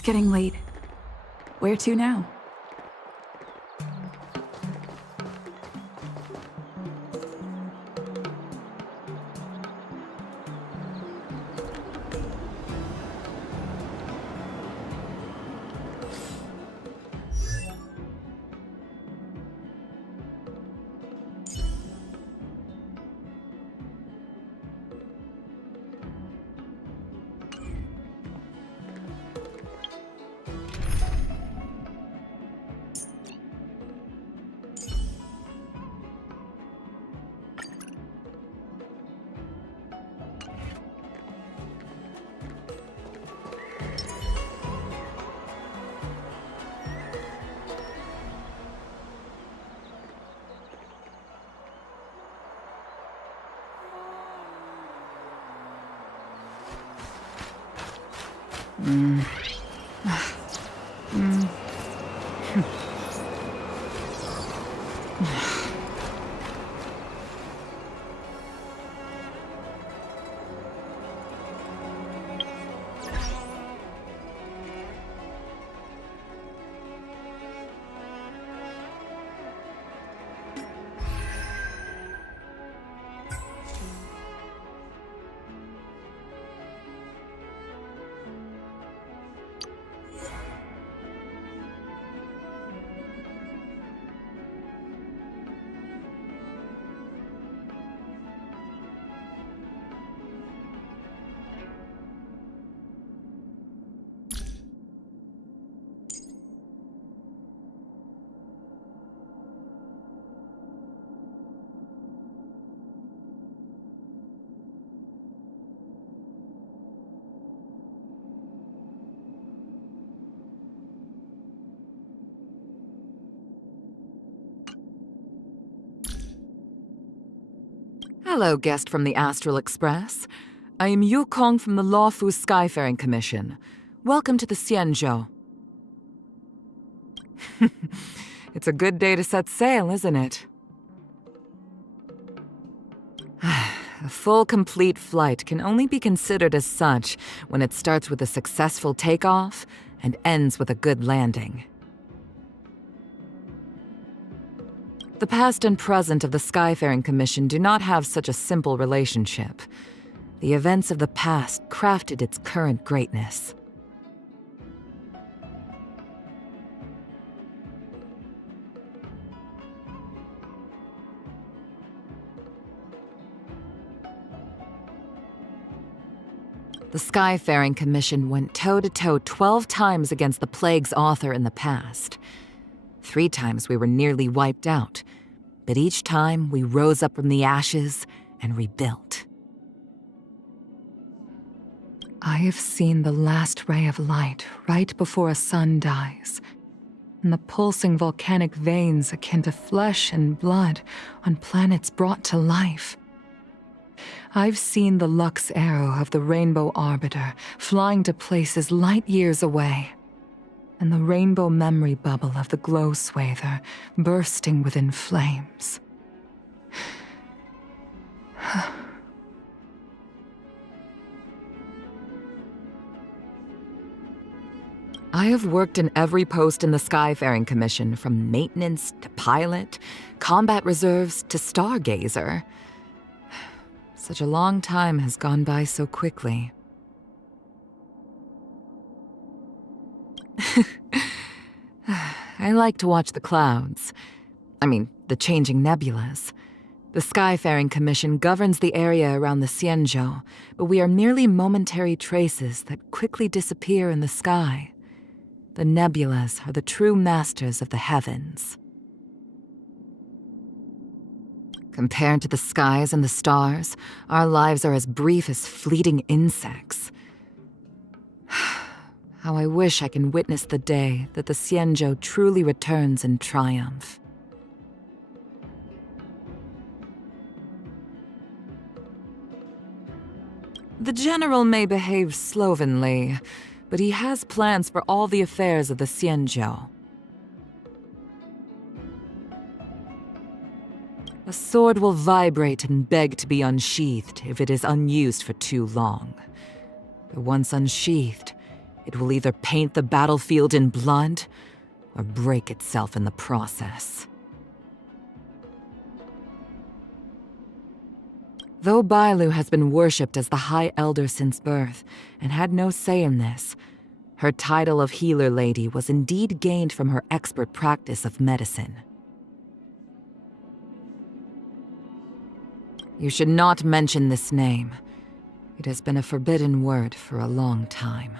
It's getting late. Where to now? Hello, guest from the Astral Express. I am Yu Kong from the Lawfu Skyfaring Commission. Welcome to the Xianzhou. It's a good day to set sail, isn't it? A full, complete flight can only be considered as such when it starts with a successful takeoff and ends with a good landing. The past and present of the Skyfaring Commission do not have such a simple relationship. The events of the past crafted its current greatness. The Skyfaring Commission went toe-to-toe 12 times against the Plague's author in the past. 3 times we were nearly wiped out, but each time we rose up from the ashes and rebuilt. I have seen the last ray of light right before a sun dies, and the pulsing volcanic veins akin to flesh and blood on planets brought to life. I've seen the Lux arrow of the Rainbow Arbiter flying to places light years away, and the rainbow memory bubble of the glow swather bursting within flames. I have worked in every post in the Skyfaring Commission, from maintenance to pilot, combat reserves to stargazer. Such a long time has gone by so quickly. I like to watch the clouds. I mean, the changing nebulas. The Skyfaring Commission governs the area around the Xianzhou, but we are merely momentary traces that quickly disappear in the sky. The nebulas are the true masters of the heavens. Compared to the skies and the stars, our lives are as brief as fleeting insects. How I wish I can witness the day that the Xianzhou truly returns in triumph. The general may behave slovenly, but he has plans for all the affairs of the Xianzhou. A sword will vibrate and beg to be unsheathed if it is unused for too long. But once unsheathed, it will either paint the battlefield in blood or break itself in the process. Though Bailu has been worshipped as the High Elder since birth and had no say in this, her title of Healer Lady was indeed gained from her expert practice of medicine. You should not mention this name. It has been a forbidden word for a long time.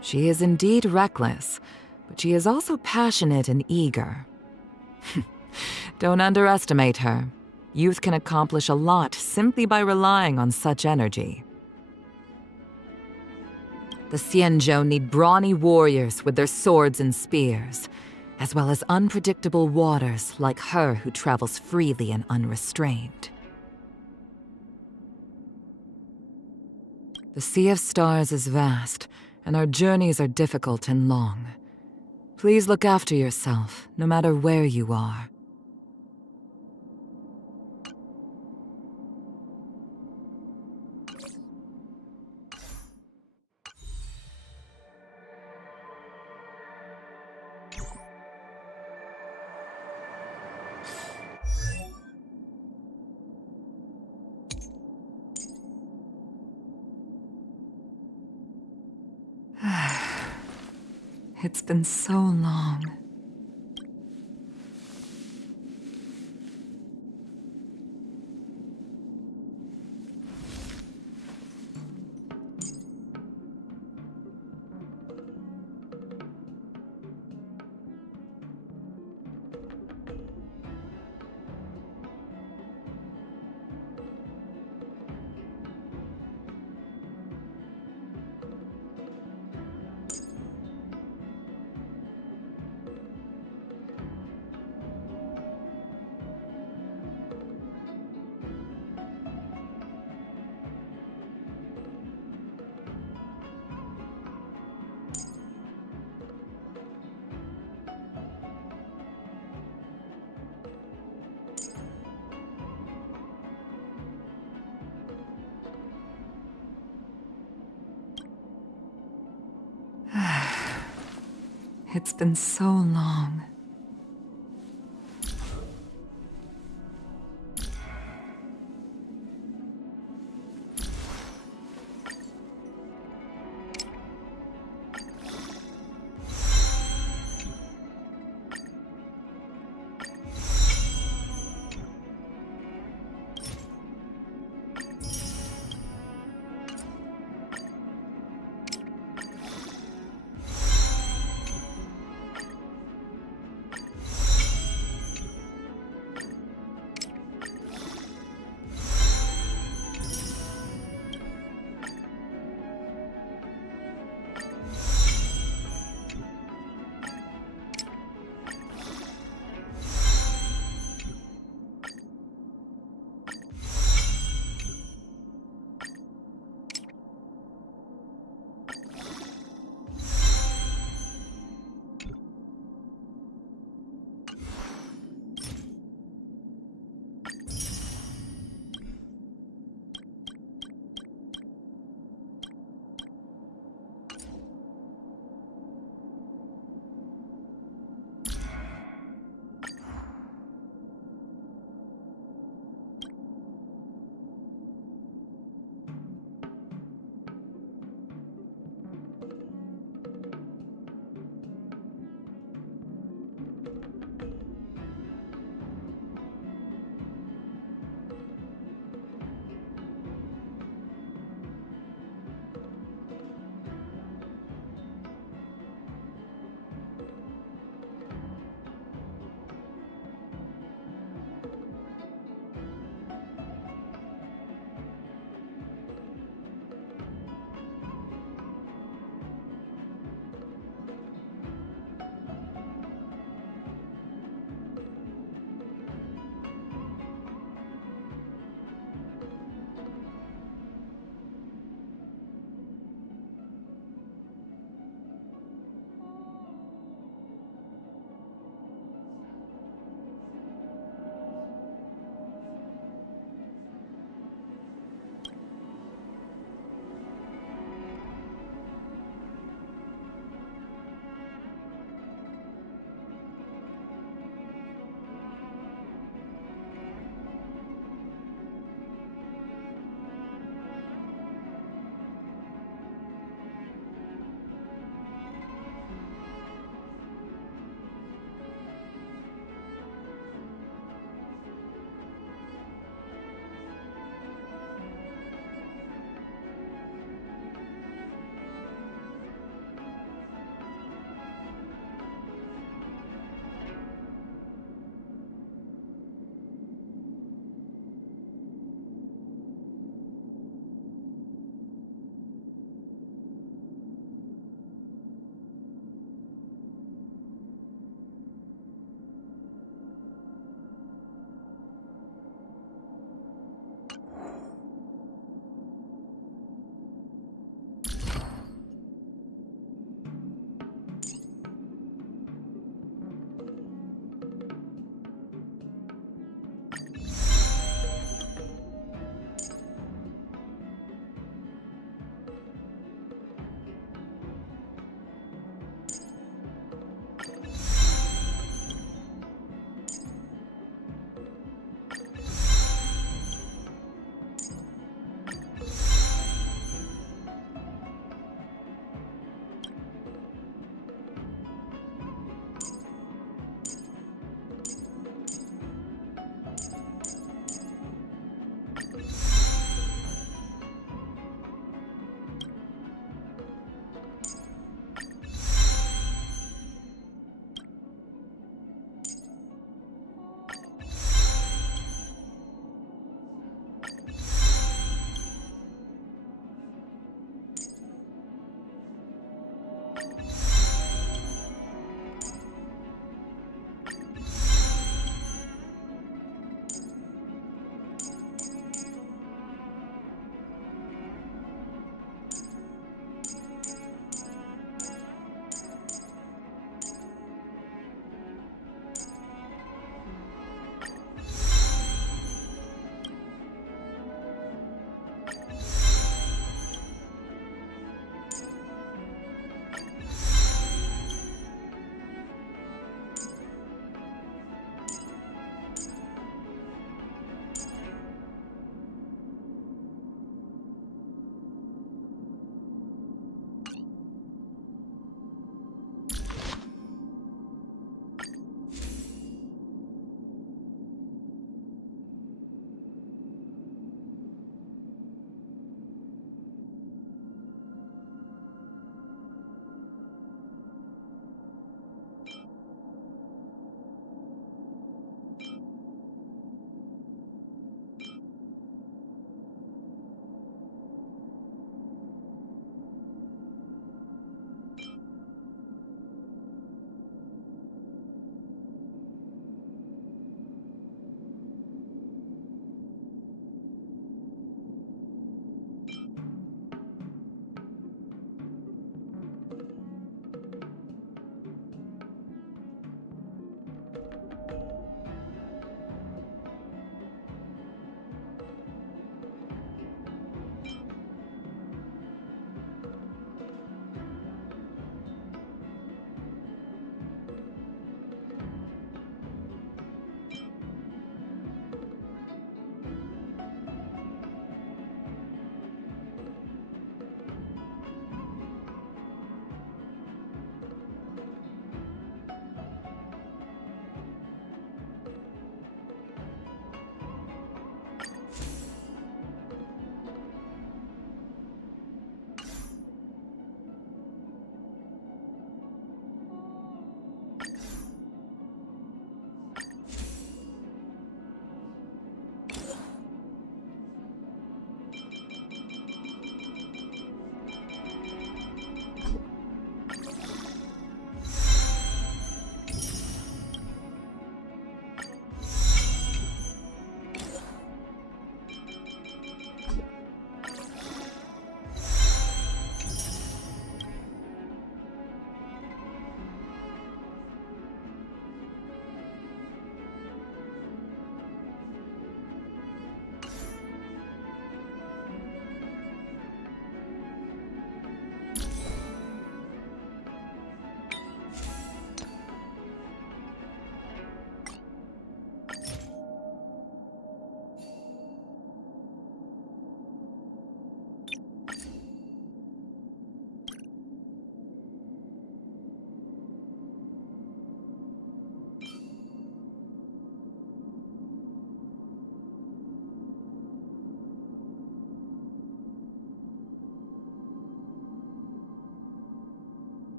She is indeed reckless, but she is also passionate and eager. Don't underestimate her. Youth can accomplish a lot simply by relying on such energy. The Xianzhou need brawny warriors with their swords and spears. as well as unpredictable waters like her who travels freely and unrestrained. The Sea of Stars is vast, and our journeys are difficult and long. Please look after yourself, no matter where you are. It's been so long. It's been so long.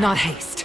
Not haste.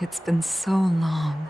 It's been so long.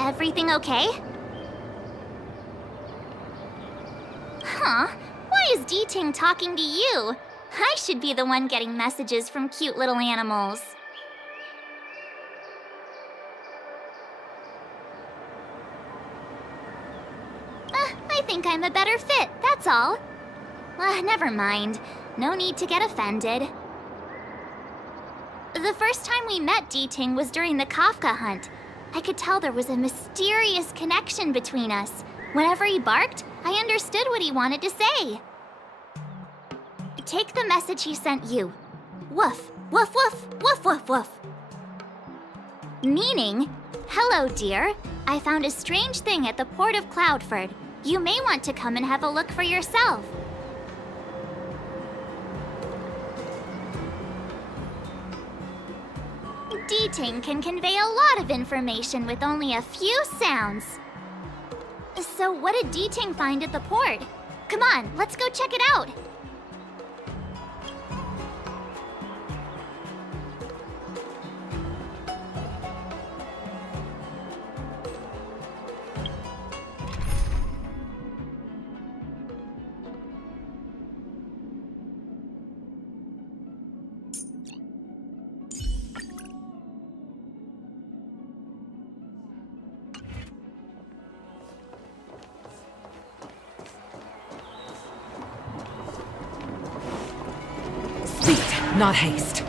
Everything okay? Huh? Why is D-Ting talking to you? I should be the one getting messages from cute little animals. I think I'm a better fit, that's all. Never mind. No need to get offended. The first time we met D-Ting was during the Kafka hunt. I could tell there was a mysterious connection between us. Whenever he barked, I understood what he wanted to say. Take the message he sent you. Woof, woof, woof, woof, woof, woof. Meaning, hello, dear. I found a strange thing at the port of Cloudford. You may want to come and have a look for yourself. D-Ting can convey a lot of information with only a few sounds. So what did D-Ting find at the port? Come on, let's go check it out. not haste.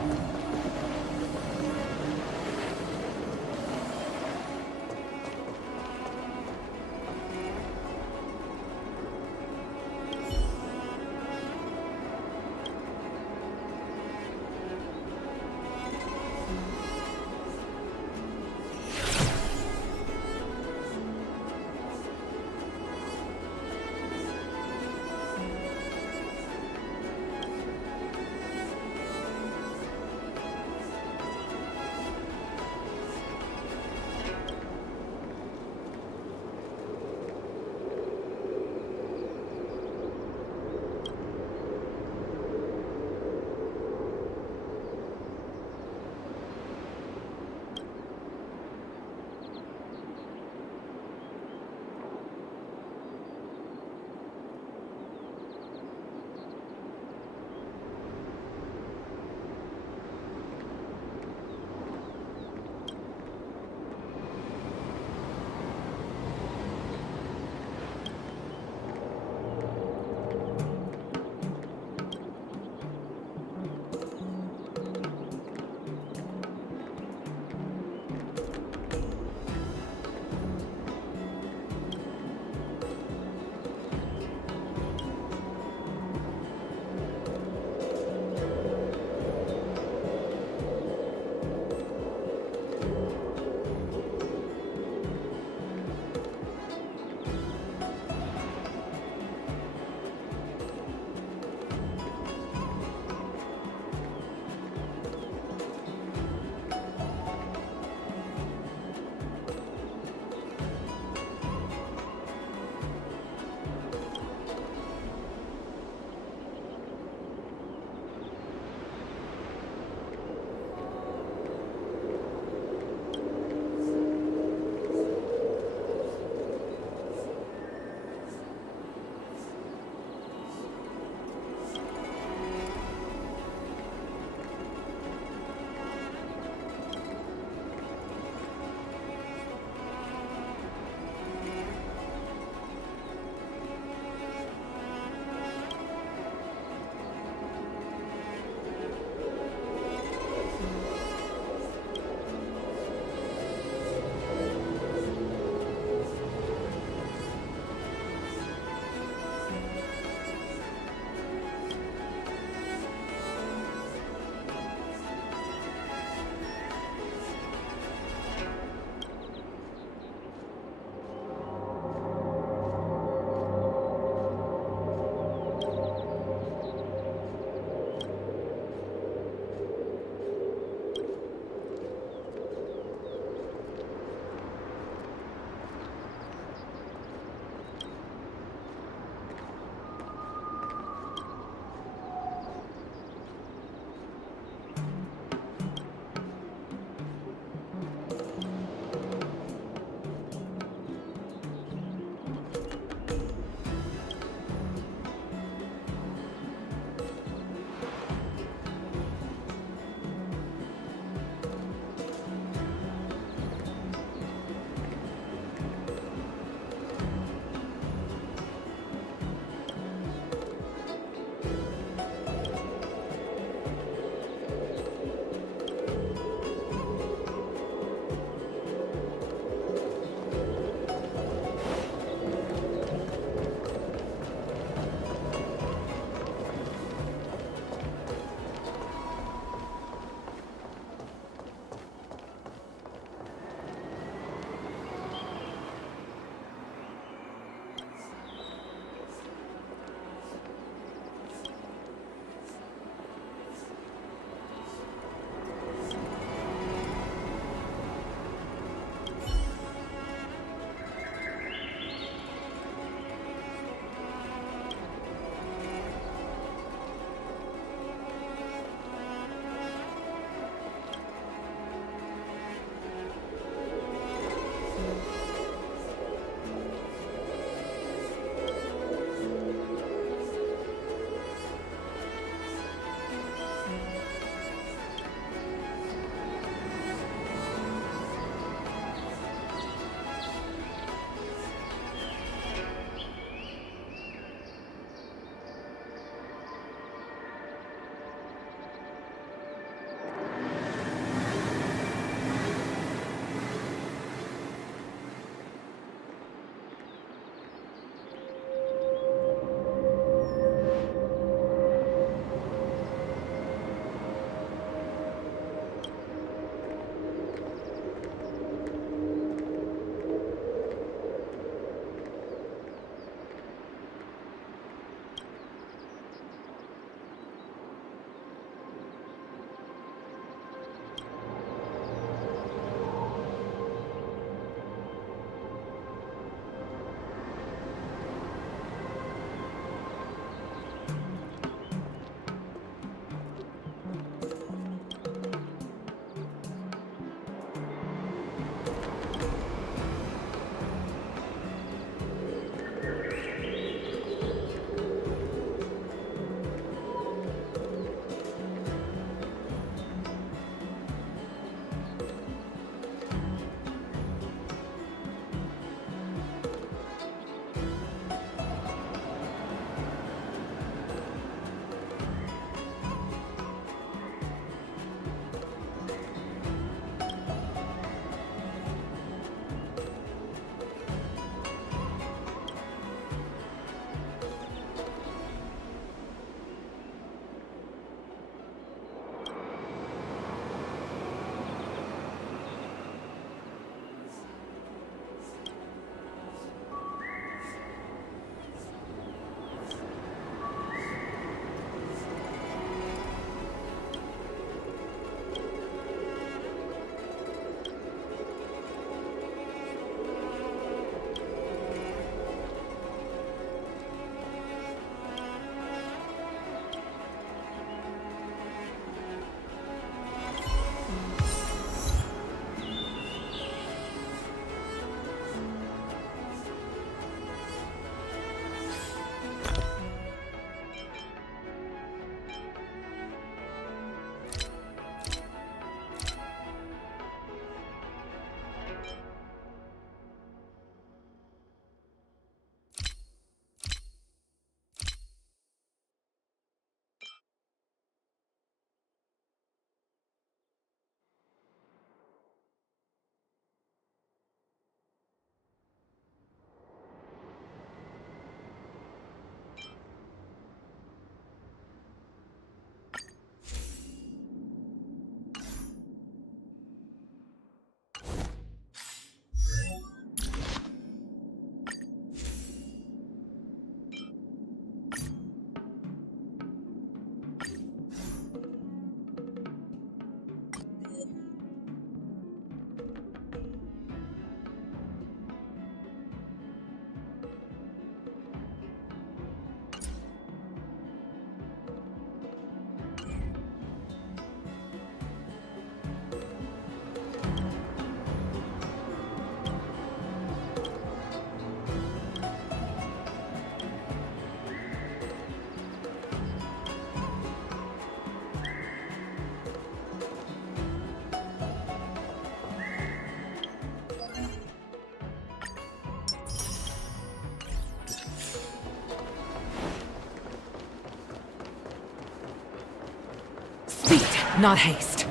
not haste.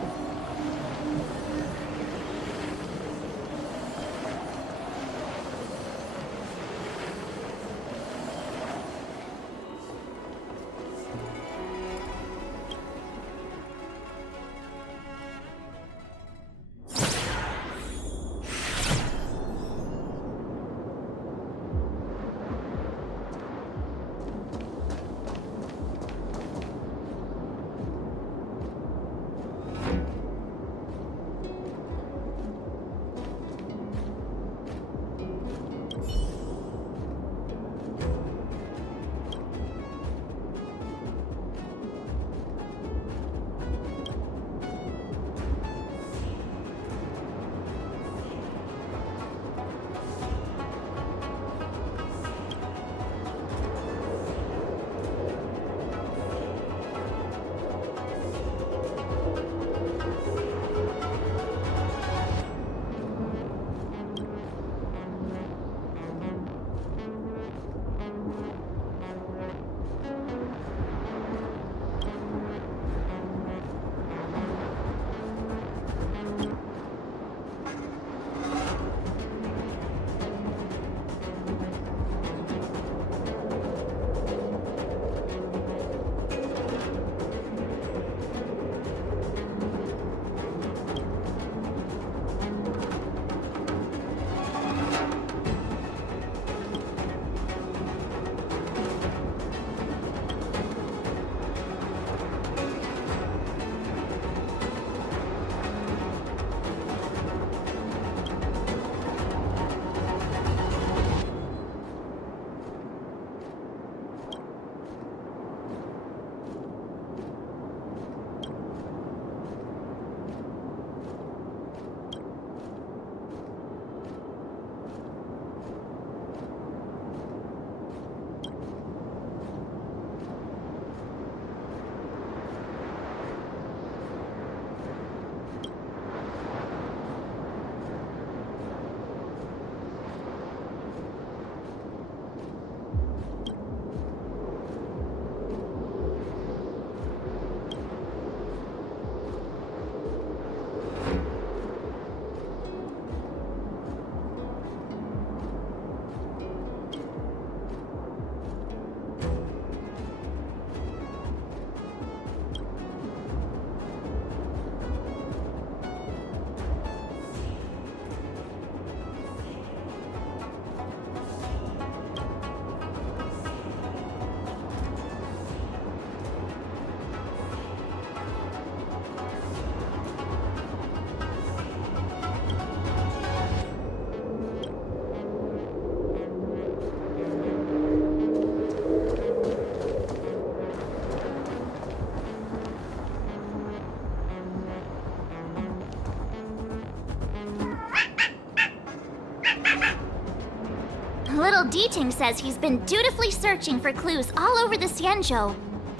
Little Deeting says he's been dutifully searching for clues all over the Xianzhou.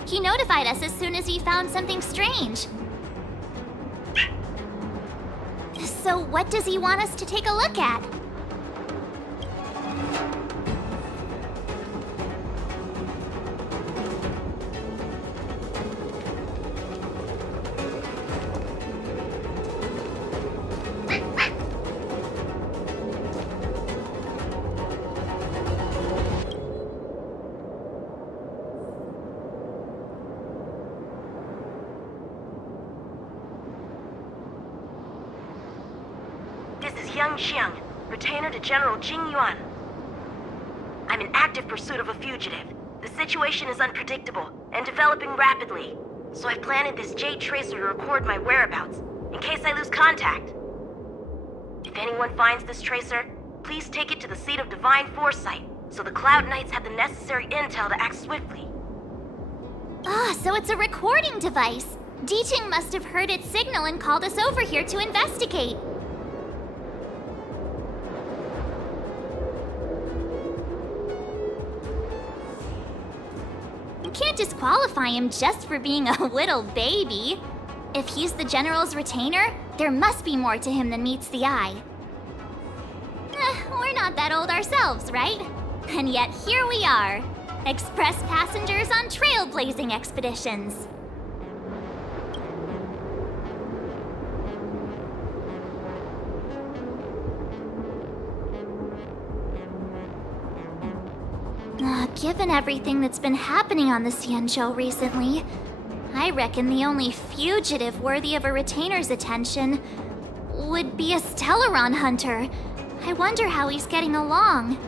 He notified us as soon as he found something strange. So what does he want us to take a look at? Xiang, retainer to General Jing Yuan. I'm in active pursuit of a fugitive. The situation is unpredictable and developing rapidly, so I've planted this Jade Tracer to record my whereabouts, in case I lose contact. If anyone finds this tracer, please take it to the seat of Divine Foresight, so the Cloud Knights have the necessary intel to act swiftly. So it's a recording device. Deeting must have heard its signal and called us over here to investigate. You can't disqualify him just for being a little baby. If he's the General's retainer, there must be more to him than meets the eye. We're not that old ourselves, right? And yet here we are, express passengers on trailblazing expeditions. Given everything that's been happening on the Xianzhou recently, I reckon the only fugitive worthy of a retainer's attention would be a Stellaron hunter. I wonder how he's getting along.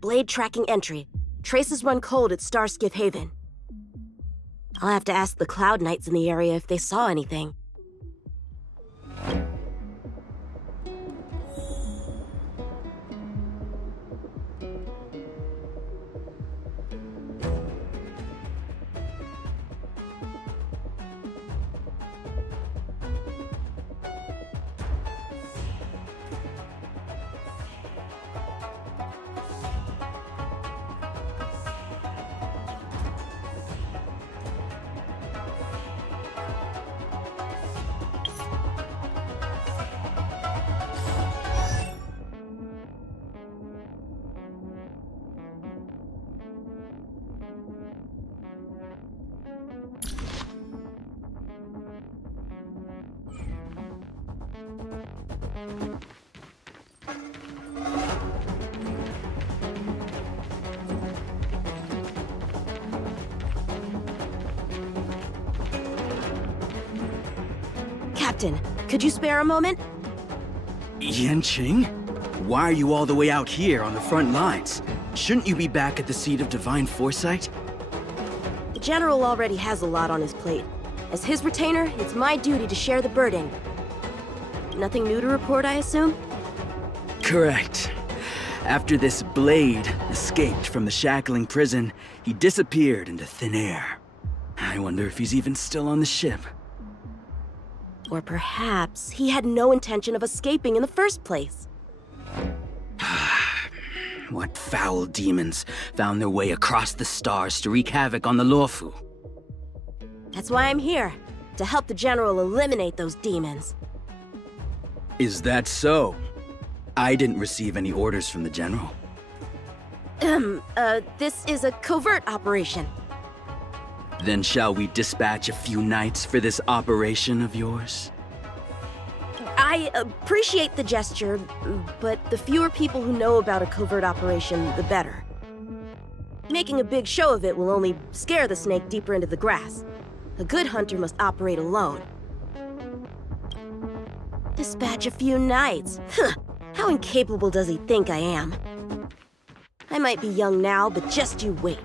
Blade tracking entry. Traces run cold at Starskiff Haven. I'll have to ask the Cloud Knights in the area if they saw anything. Captain, could you spare a moment? Yanqing? Why are you all the way out here on the front lines? Shouldn't you be back at the seat of divine foresight? The General already has a lot on his plate. As his retainer, it's my duty to share the burden. Nothing new to report, I assume? Correct. After this Blade escaped from the shackling prison, he disappeared into thin air. I wonder if he's even still on the ship. Or perhaps he had no intention of escaping in the first place. What foul demons found their way across the stars to wreak havoc on the Luofu? That's why I'm here, to help the General eliminate those demons. Is that so? I didn't receive any orders from the General. This is a covert operation. Then shall we dispatch a few knights for this operation of yours? I appreciate the gesture, but the fewer people who know about a covert operation, the better. Making a big show of it will only scare the snake deeper into the grass. A good hunter must operate alone. Dispatch a few knights. Huh. How incapable does he think I am? I might be young now, but just you wait.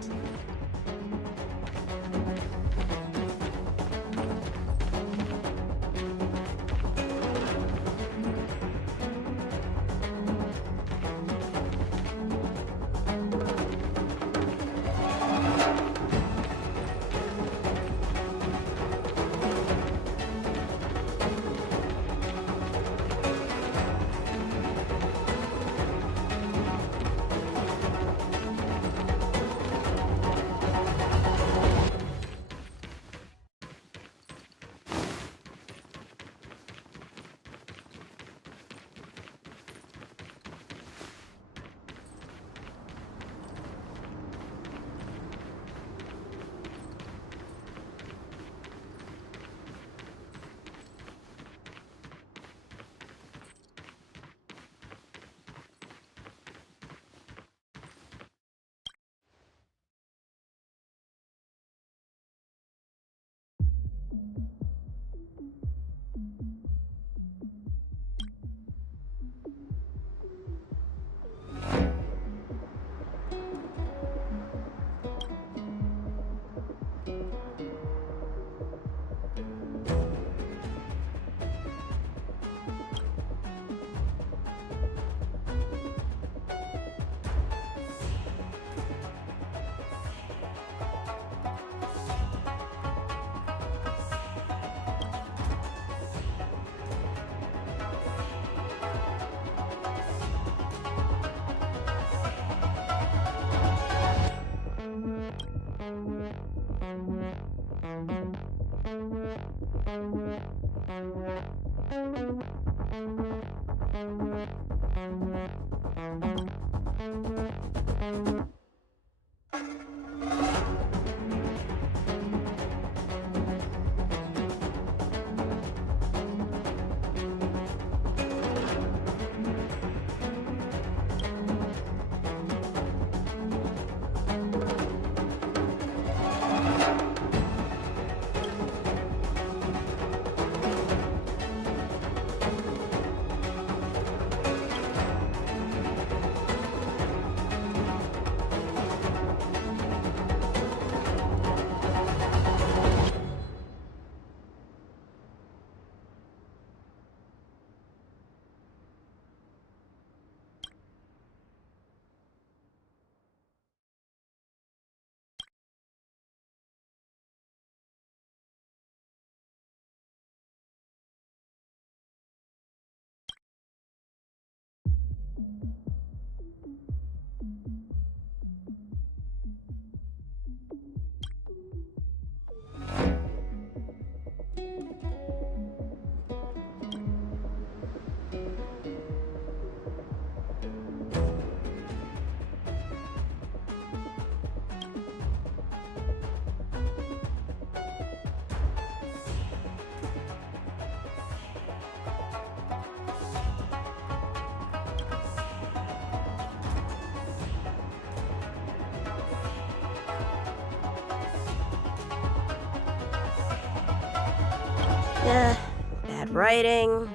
Bad writing,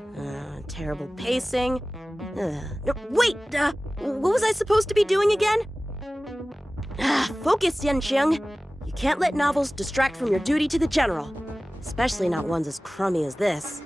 terrible pacing. No, wait! What was I supposed to be doing again? Focus, Yanxiang. You can't let novels distract from your duty to the General. Especially not ones as crummy as this.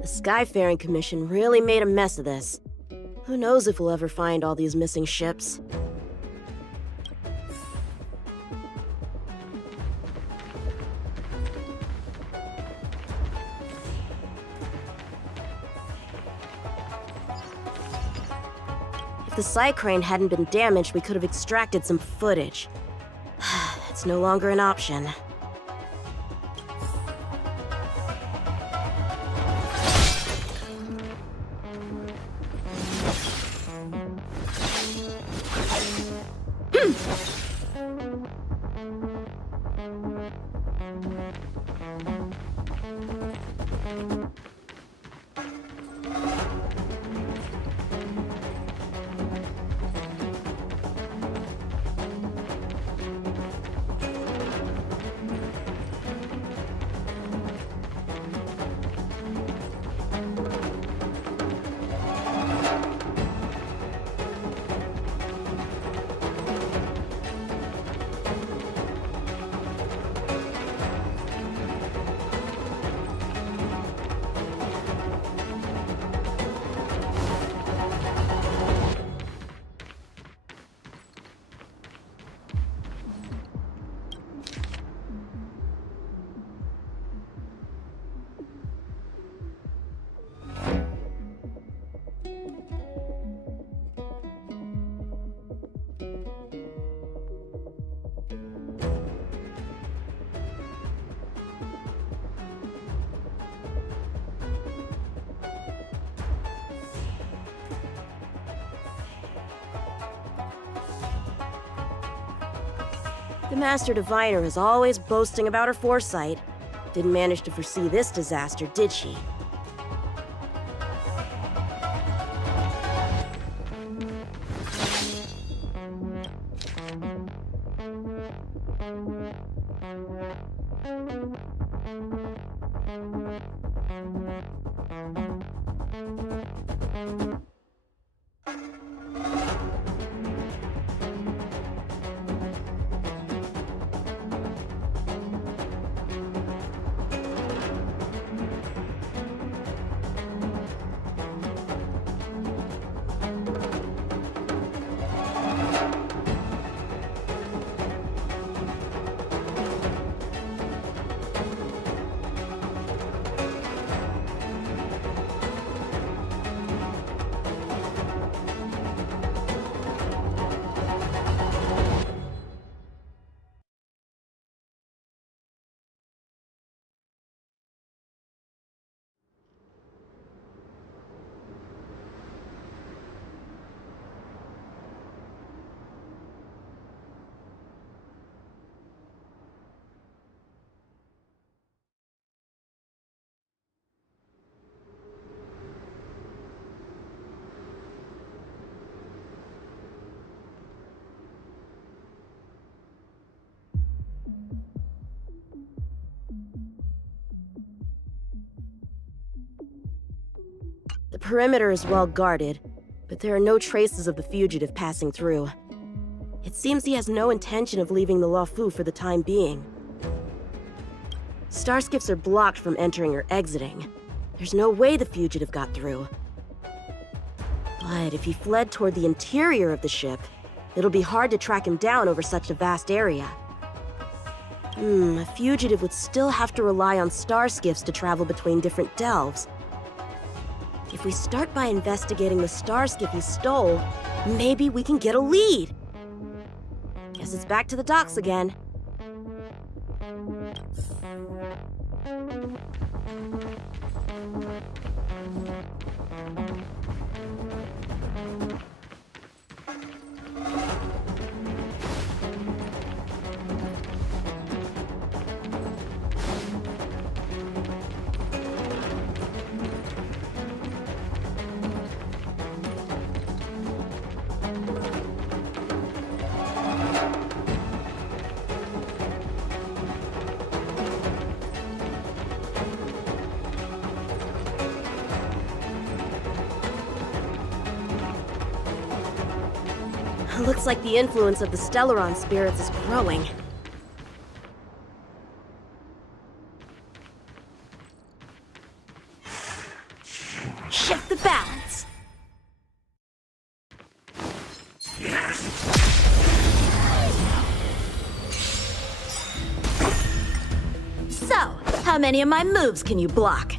The Skyfaring Commission really made a mess of this. Who knows if we'll ever find all these missing ships? If the Psycrane hadn't been damaged, we could have extracted some footage. It's no longer an option. The Master Diviner is always boasting about her foresight. Didn't manage to foresee this disaster, did she? The perimeter is well guarded, but there are no traces of the fugitive passing through. It seems he has no intention of leaving the Luofu for the time being. Starskiffs are blocked from entering or exiting. There's no way the fugitive got through. But if he fled toward the interior of the ship, it'll be hard to track him down over such a vast area. A fugitive would still have to rely on starskiffs to travel between different delves. If we start by investigating the starskiff he stole, maybe we can get a lead. Guess it's back to the docks again. Looks like the influence of the Stellaron spirits is growing. Shift the balance. So, how many of my moves can you block?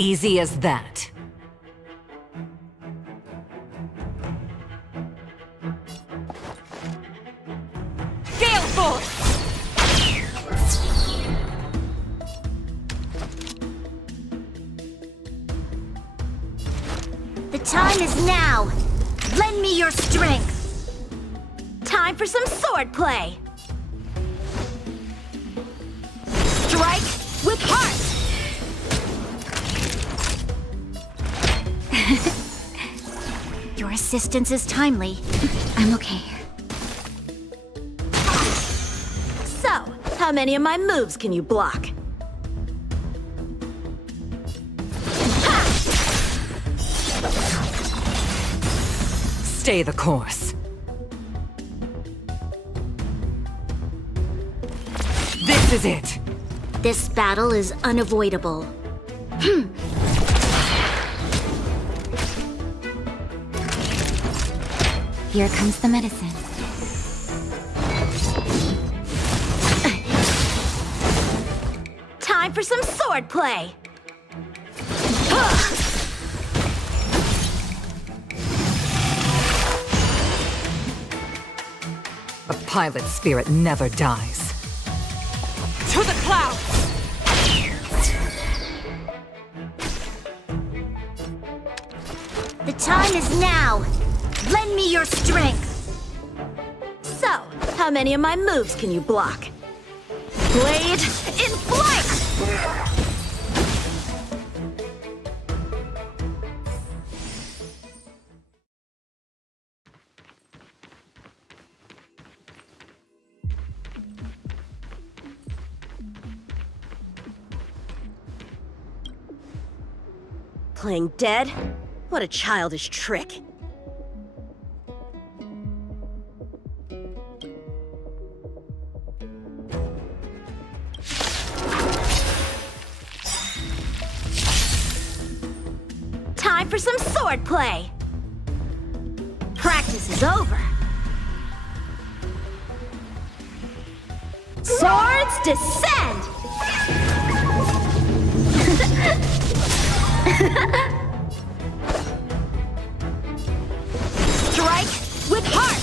Easy as that. Gale Force! The time is now. Lend me your strength. Time for some sword play. Strike with heart! Your assistance is timely. I'm okay. So, how many of my moves can you block? Stay the course. This is it. This battle is unavoidable. Here comes the medicine. Time for some sword play! A pilot's spirit never dies. To the clouds! The time is now! Lend me your strength! So, how many of my moves can you block? Blade in flight! Playing dead? What a childish trick. Time for some sword play! Practice is over. Swords descend! Strike with heart!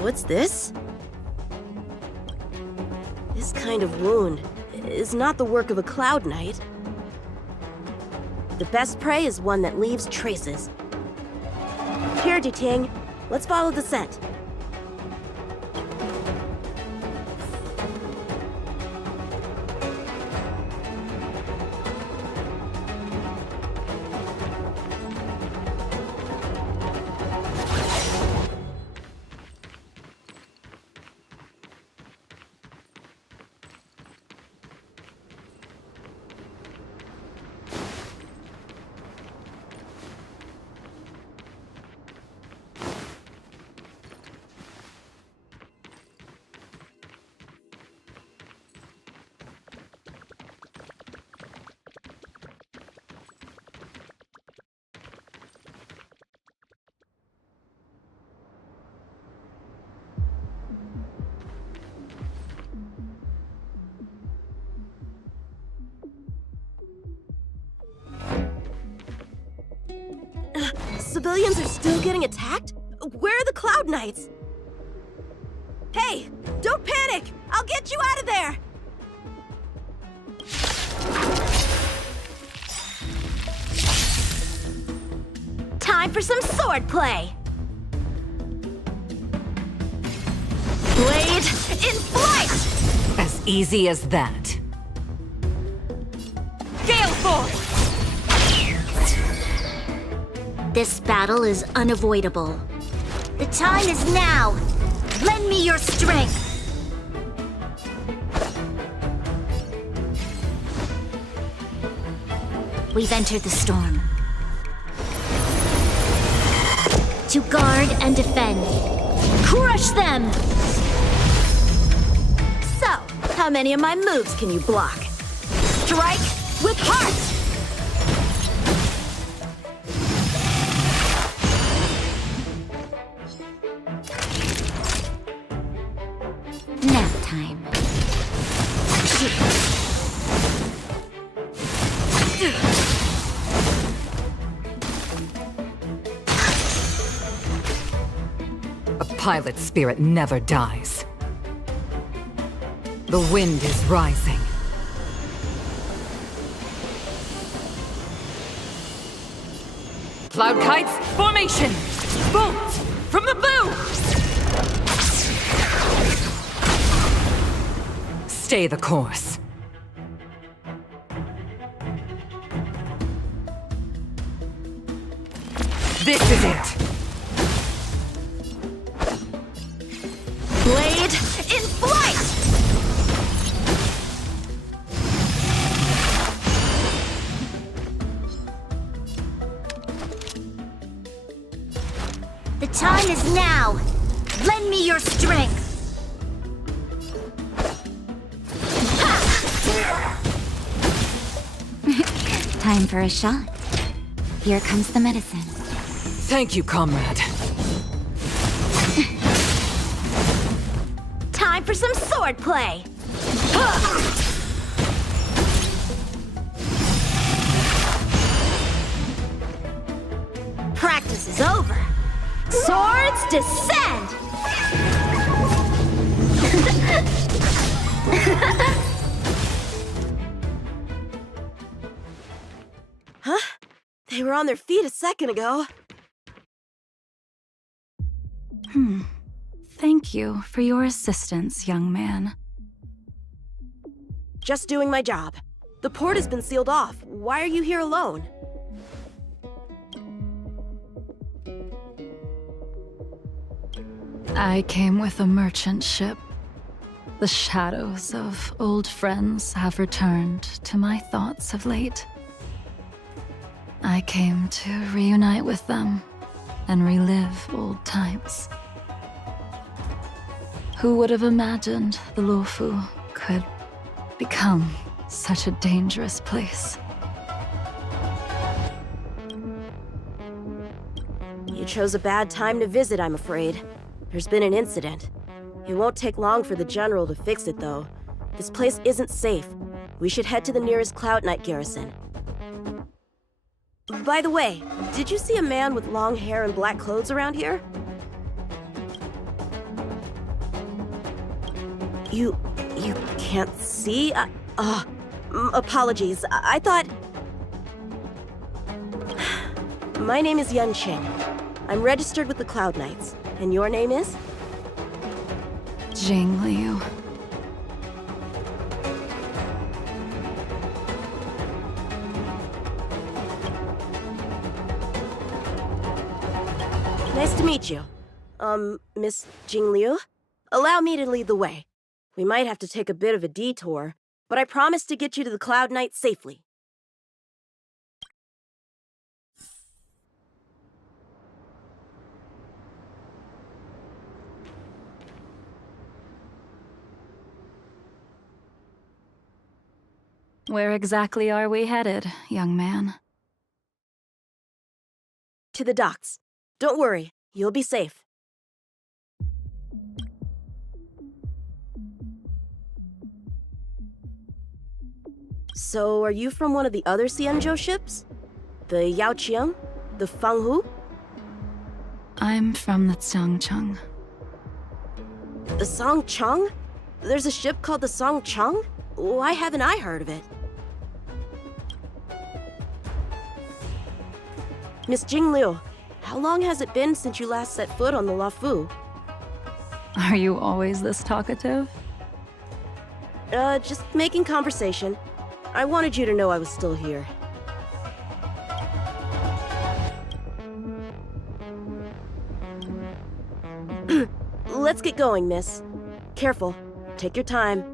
What's this? This kind of wound is not the work of a Cloud Knight. The best prey is one that leaves traces. Here, Duting. Let's follow the scent. Civilians are still getting attacked? Where are the Cloud Knights? Hey, don't panic! I'll get you out of there! Time for some sword play! Blade in flight! As easy as that. Gale Force! This battle is unavoidable. The time is now! Lend me your strength! We've entered the storm. To guard and defend. Crush them! So, how many of my moves can you block? Strike with heart! Nap time. A pilot's spirit never dies. The wind is rising. Cloud kites, formation! Bolt from the blue! Stay the course. This is it! Blade in flight! The time is now! Lend me your strength! Time for a shot. Here comes the medicine. Thank you, comrade. Time for some sword play! Practice is over. Swords descend! Huh? They were on their feet a second ago. Thank you for your assistance, young man. Just doing my job. The port has been sealed off. Why are you here alone? I came with a merchant ship. The shadows of old friends have returned to my thoughts of late. I came to reunite with them and relive old times. Who would have imagined the Luofu could become such a dangerous place? You chose a bad time to visit, I'm afraid. There's been an incident. It won't take long for the General to fix it, though. This place isn't safe. We should head to the nearest Cloud Knight garrison. By the way, did you see a man with long hair and black clothes around here? You can't see? Apologies. I thought... My name is Yun Qing. I'm registered with the Cloud Knights. And your name is? Jing Liu. Nice to meet you. Miss Jing Liu? Allow me to lead the way. We might have to take a bit of a detour, but I promise to get you to the Cloud Knight safely. Where exactly are we headed, young man? To the docks. Don't worry, you'll be safe. So, are you from one of the other Xianzhou ships? The Yaoqiang? The Fanghu? I'm from the Xiangcheng. The Songcheng? There's a ship called the Songcheng? Why haven't I heard of it? Miss Jing Liu, how long has it been since you last set foot on the Luofu? Are you always this talkative? Just making conversation. I wanted you to know I was still here. Let's get going, miss. Careful. Take your time.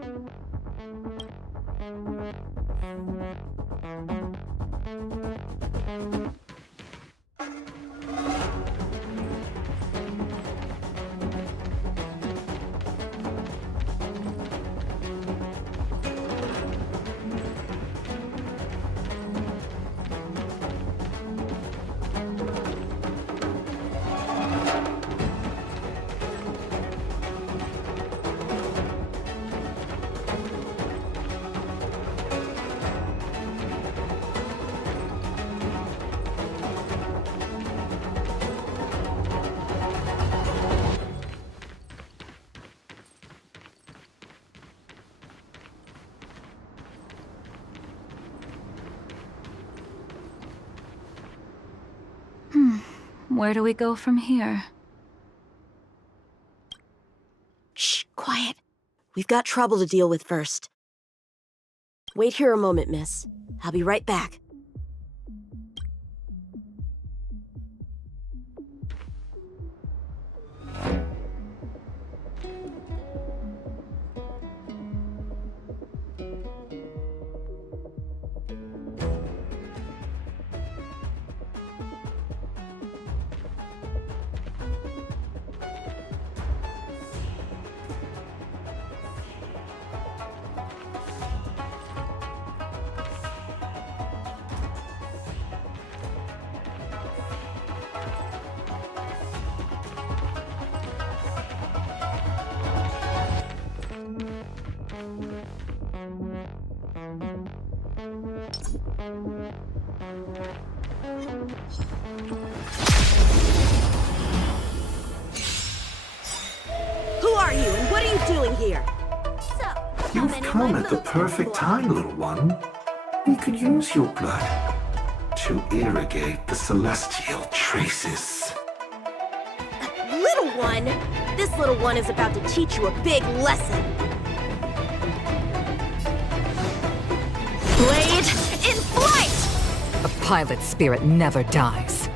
Where do we go from here? Shh, quiet. We've got trouble to deal with first. Wait here a moment, miss. I'll be right back. Who are you, and what are you doing here? You've come at the perfect time, little one. We could use your blood to irrigate the celestial traces. Little one? This little one is about to teach you a big lesson. Blade in flight! A pilot's spirit never dies.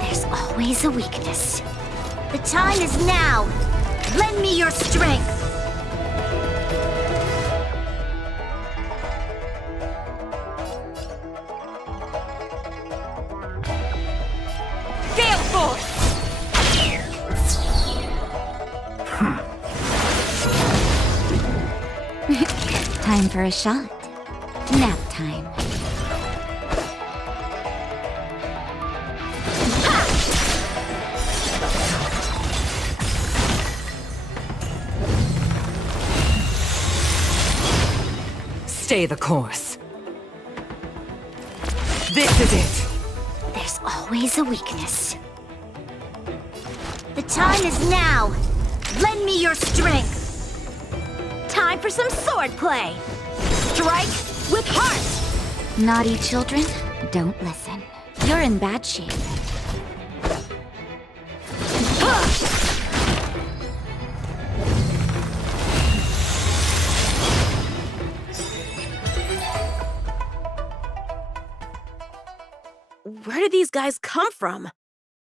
There's always a weakness. The time is now. Lend me your strength. Gale Force! Time for a shot. Nap time. Stay the course. This is it. There's always a weakness. The time is now. Lend me your strength. Time for some swordplay. Strike with heart. Naughty children, don't listen. You're in bad shape. Where did these guys come from?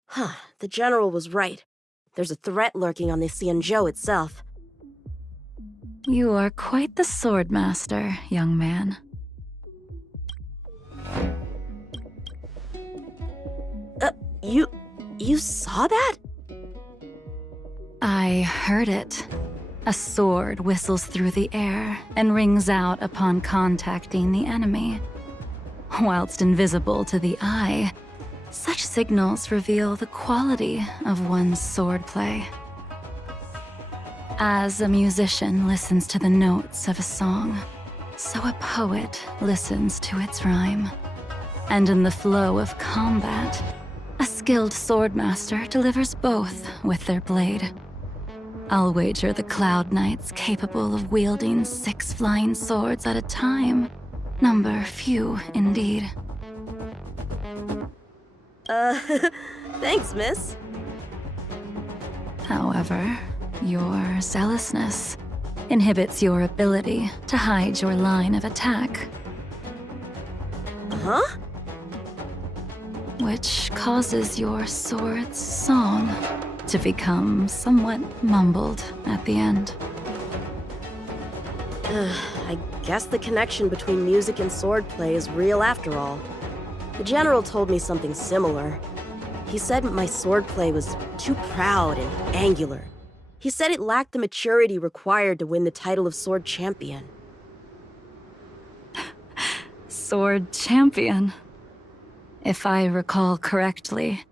Huh, the general was right. There's a threat lurking on the Xianzhou itself. You are quite the sword master, young man. You saw that? I heard it. A sword whistles through the air and rings out upon contacting the enemy. Whilst invisible to the eye, such signals reveal the quality of one's swordplay. As a musician listens to the notes of a song, so a poet listens to its rhyme. And in the flow of combat, a skilled swordmaster delivers both with their blade. I'll wager the Cloud Knights capable of wielding 6 flying swords at a time number few indeed. Thanks, miss. However, your zealousness inhibits your ability to hide your line of attack, Huh? which causes your sword's song to become somewhat mumbled at the end. I guess the connection between music and swordplay is real after all. The general told me something similar. He said my swordplay was too proud and angular. He said it lacked the maturity required to win the title of Sword Champion. Sword Champion. If I recall correctly,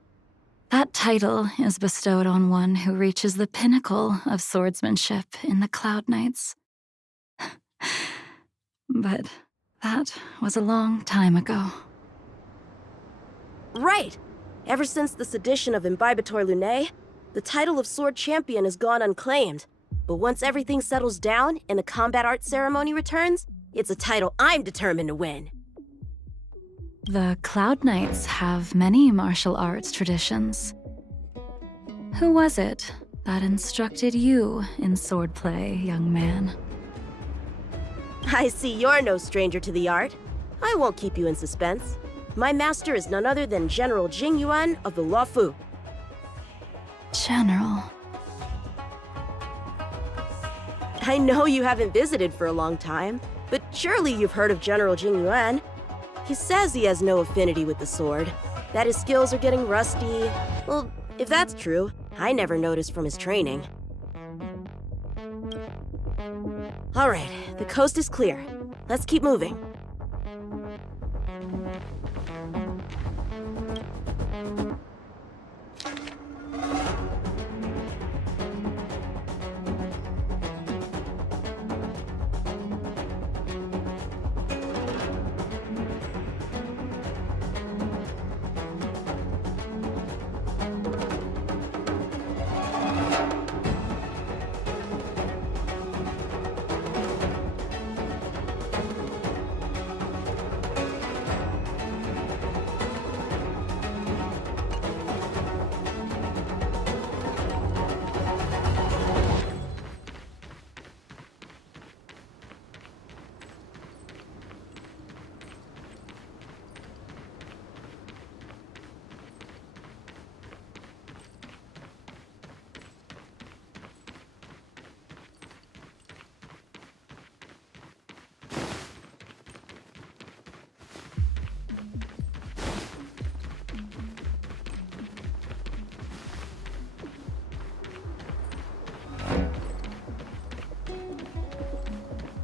that title is bestowed on one who reaches the pinnacle of swordsmanship in the Cloud Knights. But that was a long time ago. Right! Ever since the sedition of Imbibitor Lunae, the title of Sword Champion has gone unclaimed. But once everything settles down and the combat art ceremony returns, it's a title I'm determined to win. The Cloud Knights have many martial arts traditions. Who was it that instructed you in swordplay, young man? I see you're no stranger to the art. I won't keep you in suspense. My master is none other than General Jing Yuan of the Luofu. General. I know you haven't visited for a long time, but surely you've heard of General Jing Yuan. He says he has no affinity with the sword, that his skills are getting rusty. Well, if that's true, I never noticed from his training. All right, the coast is clear. Let's keep moving.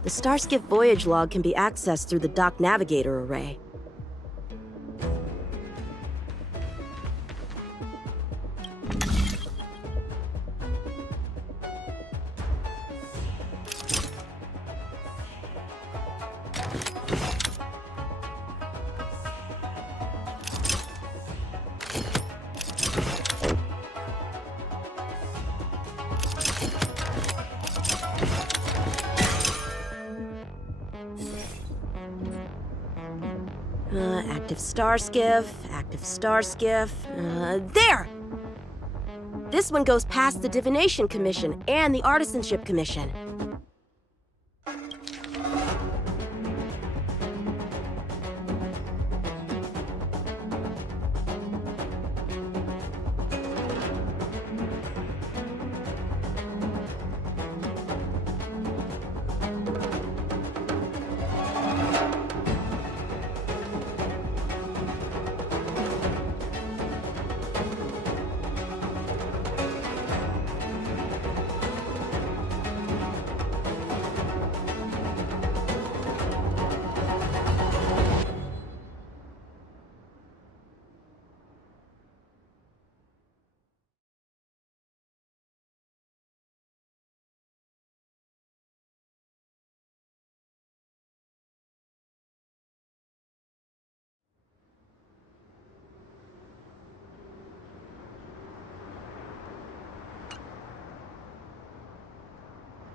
The Starskiff voyage log can be accessed through the Dock Navigator array. Active Starskiff, there! This one goes past the Divination Commission and the Artisanship Commission.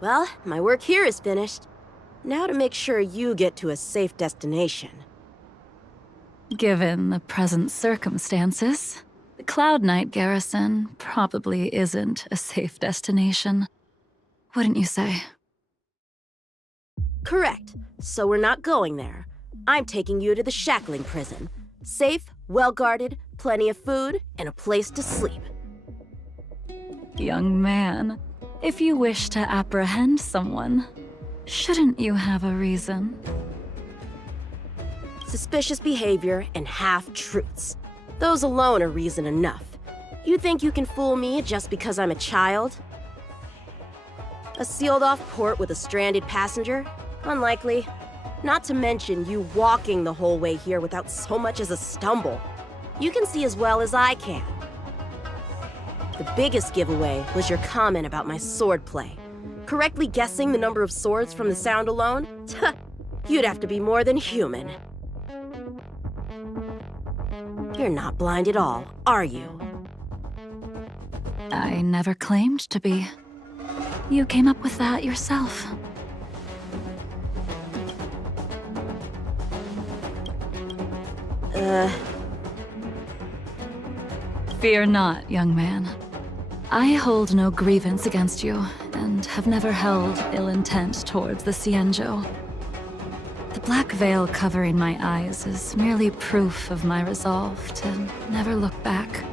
Well, my work here is finished. Now to make sure you get to a safe destination. Given the present circumstances, the Cloud Knight garrison probably isn't a safe destination. wouldn't you say? Correct. So we're not going there. I'm taking you to the shackling prison. Safe, well-guarded, plenty of food, and a place to sleep. Young man, if you wish to apprehend someone, shouldn't you have a reason? Suspicious behavior and half-truths. Those alone are reason enough. You think you can fool me just because I'm a child? A sealed-off port with a stranded passenger? Unlikely. Not to mention you walking the whole way here without so much as a stumble. You can see as well as I can. The biggest giveaway was your comment about my swordplay. Correctly guessing the number of swords from the sound alone? You'd have to be more than human. You're not blind at all, are you? I never claimed to be. You came up with that yourself. Fear not, young man. I hold no grievance against you, and have never held ill intent towards the Xianzhou. The black veil covering my eyes is merely proof of my resolve to never look back,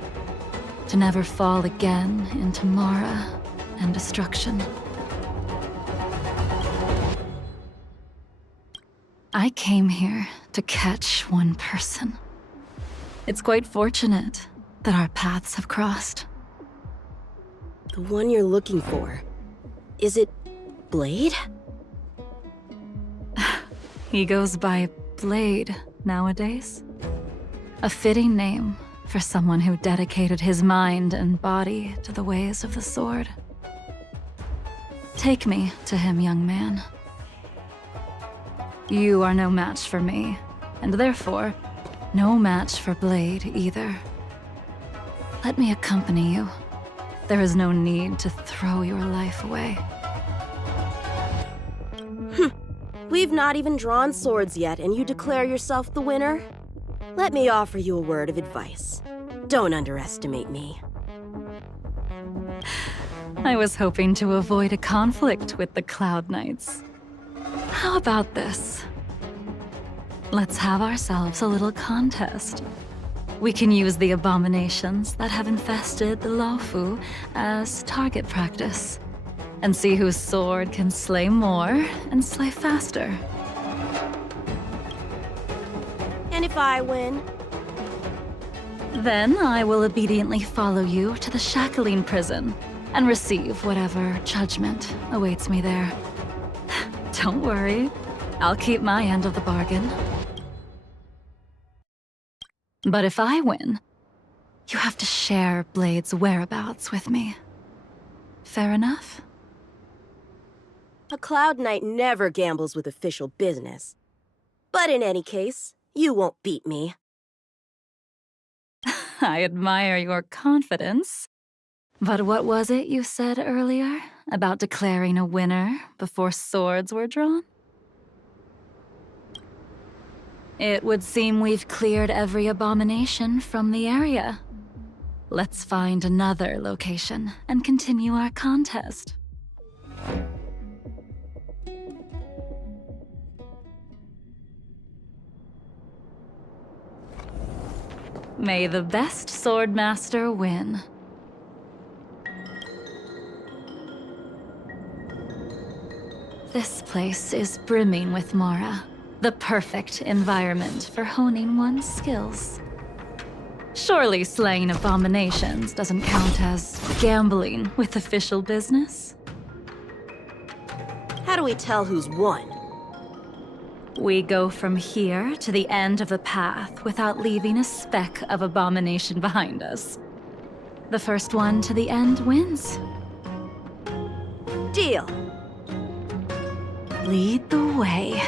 to never fall again into Mara and destruction. I came here to catch one person. It's quite fortunate that our paths have crossed. The one you're looking for. Is it Blade? He goes by Blade nowadays. A fitting name for someone who dedicated his mind and body to the ways of the sword. Take me to him, young man. You are no match for me, and therefore, no match for Blade either. Let me accompany you. There is no need to throw your life away. We've not even drawn swords yet, and you declare yourself the winner? Let me offer you a word of advice. Don't underestimate me. I was hoping to avoid a conflict with the Cloud Knights. How about this? Let's have ourselves a little contest. We can use the abominations that have infested the Luofu as target practice, and see whose sword can slay more and slay faster. And if I win? Then I will obediently follow you to the shackling prison and receive whatever judgment awaits me there. Don't worry, I'll keep my end of the bargain. But if I win, you have to share Blade's whereabouts with me. Fair enough? A Cloud Knight never gambles with official business. But in any case, you won't beat me. I admire your confidence. But what was it you said earlier about declaring a winner before swords were drawn? It would seem we've cleared every abomination from the area. Let's find another location and continue our contest. May the best swordmaster win. This place is brimming with Mara, the perfect environment for honing one's skills. Surely slaying abominations doesn't count as gambling with official business? How do we tell who's won? We go from here to the end of the path without leaving a speck of abomination behind us. The first one to the end wins. Deal. Lead the way.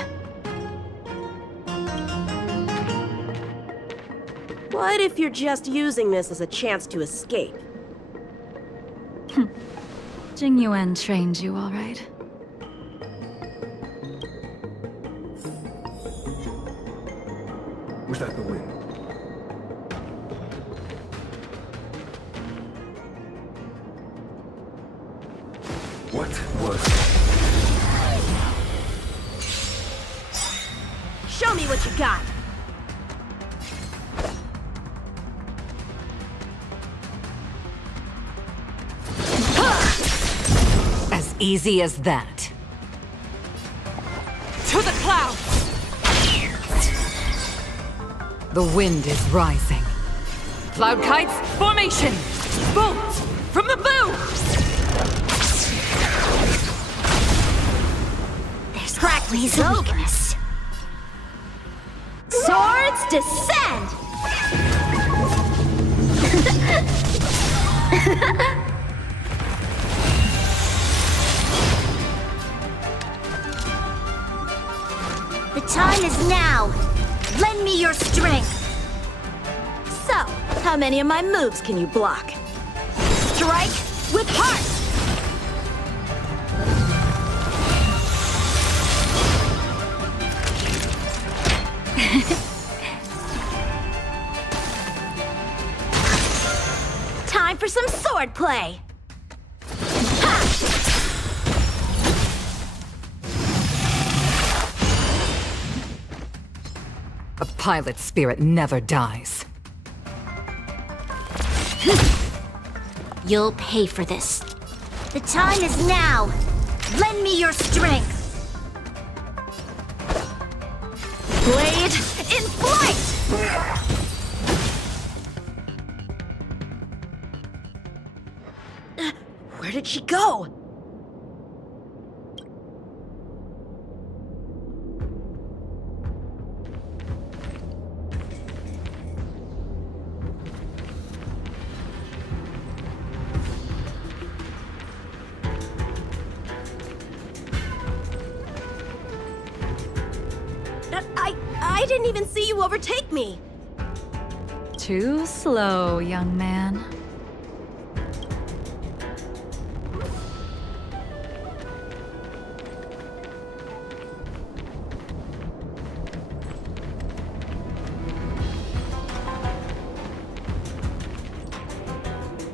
What if you're just using this as a chance to escape? Jing Yuan trained you all right. Was that the wind? What was got? As easy as that. To the clouds! The wind is rising. Cloud kites, formation! Bolt from the bow! There's always a weakness. Swords descend! The time is now. Lend me your strength. So, how many of my moves can you block? Strike with heart. Time for some sword play! A pilot's spirit never dies. You'll pay for this. The time is now. Lend me your strength. Blade in flight! Where did she go? I didn't even see you overtake me. Too slow, young man.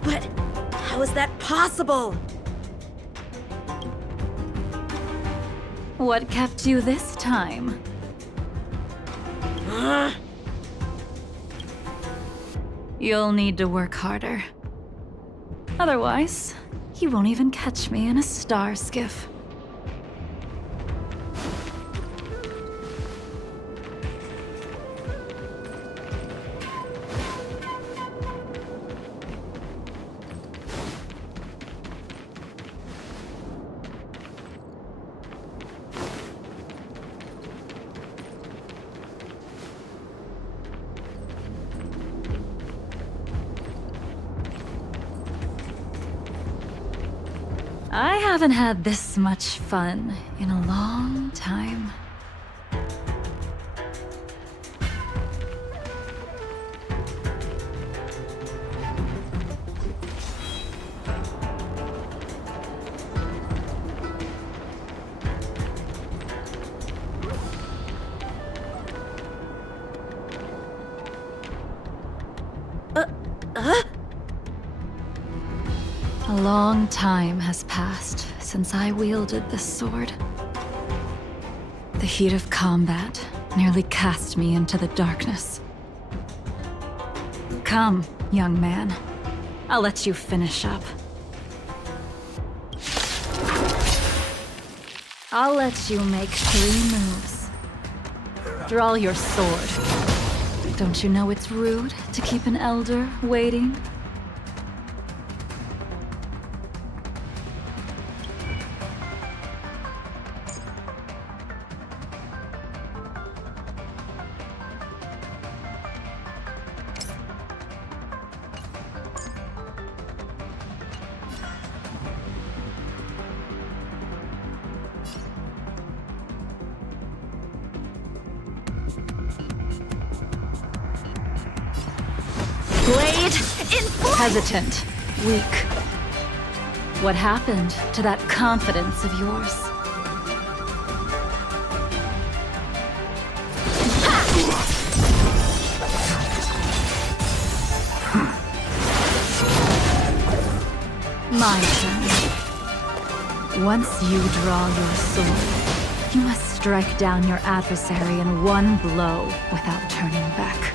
But how is that possible? What kept you this time? You'll need to work harder. Otherwise, you won't even catch me in a star skiff. I haven't had this much fun in a long time. A long time has passed since I wielded this sword. The heat of combat nearly cast me into the darkness. Come, young man. I'll let you finish up. I'll let you make 3 moves. Draw your sword. Don't you know it's rude to keep an elder waiting? Blade in flight! Hesitant, weak. What happened to that confidence of yours? My turn. Once you draw your sword, you must strike down your adversary in one blow without turning back.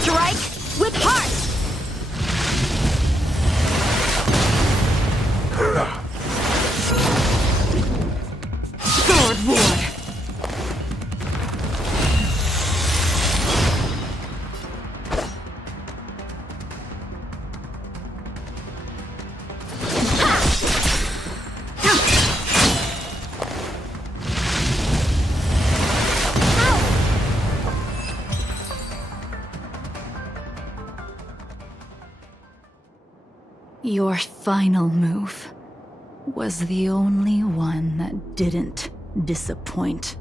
Strike with heart! Sword Ward! Your final move was the only one that didn't disappoint.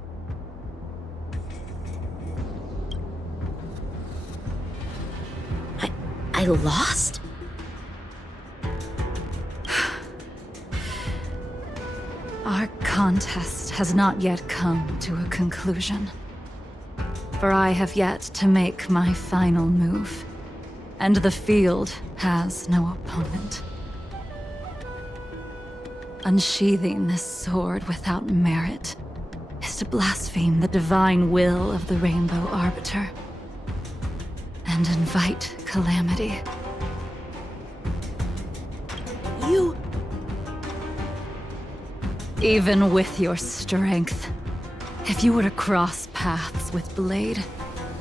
I lost? Our contest has not yet come to a conclusion. For I have yet to make my final move, and the field has no opponent. Unsheathing this sword without merit is to blaspheme the divine will of the Rainbow Arbiter and invite calamity. You... Even with your strength, if you were to cross paths with Blade,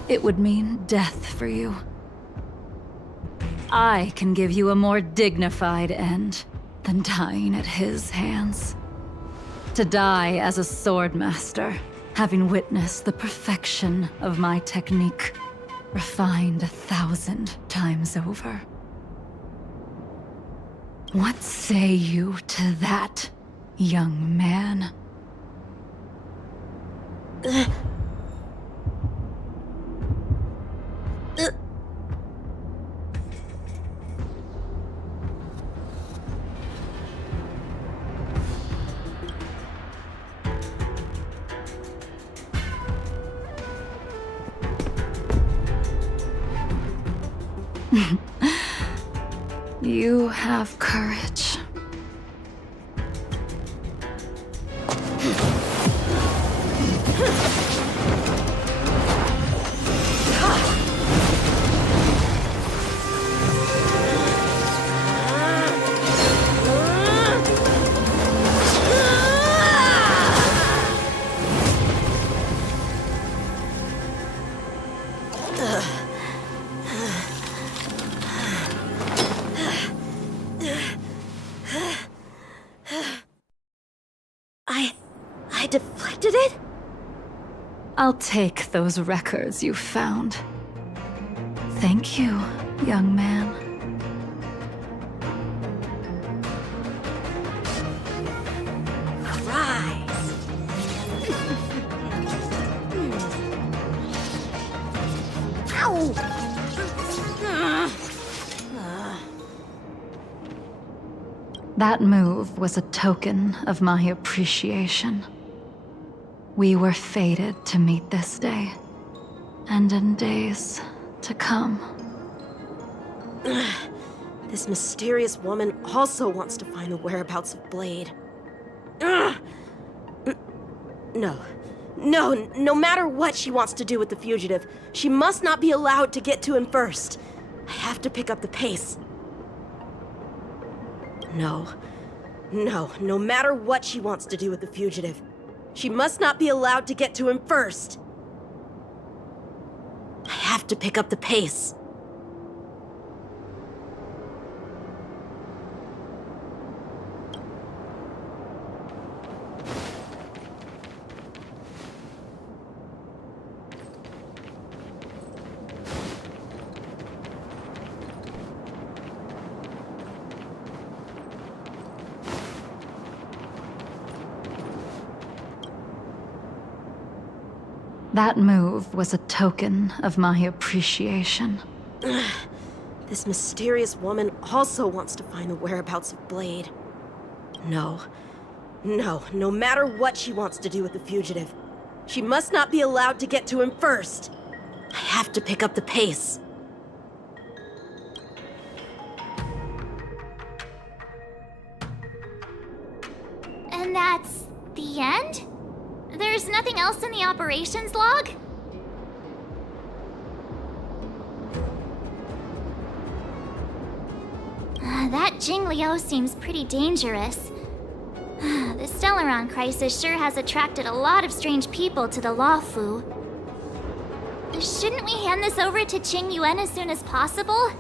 it would mean death for you. I can give you a more dignified end than dying at his hands. To die as a swordmaster, having witnessed the perfection of my technique, refined 1,000 times over. What say you to that, young man? You have courage. I deflected it? I'll take those records you found. Thank you, young man. Rise! Ow! That move was a token of my appreciation. We were fated to meet this day, and in days to come. This mysterious woman also wants to find the whereabouts of Blade. No matter what she wants to do with the fugitive, she must not be allowed to get to him first. I have to pick up the pace. No matter what she wants to do with the fugitive, she must not be allowed to get to him first. I have to pick up the pace. That move was a token of my appreciation. This mysterious woman also wants to find the whereabouts of Blade. No. No matter what she wants to do with the fugitive, she must not be allowed to get to him first. I have to pick up the pace. And that's the end? There's nothing else in the operations log? That Jing Liu seems pretty dangerous. The Stellaron crisis sure has attracted a lot of strange people to the Luofu. Shouldn't we hand this over to Qing Yuan as soon as possible?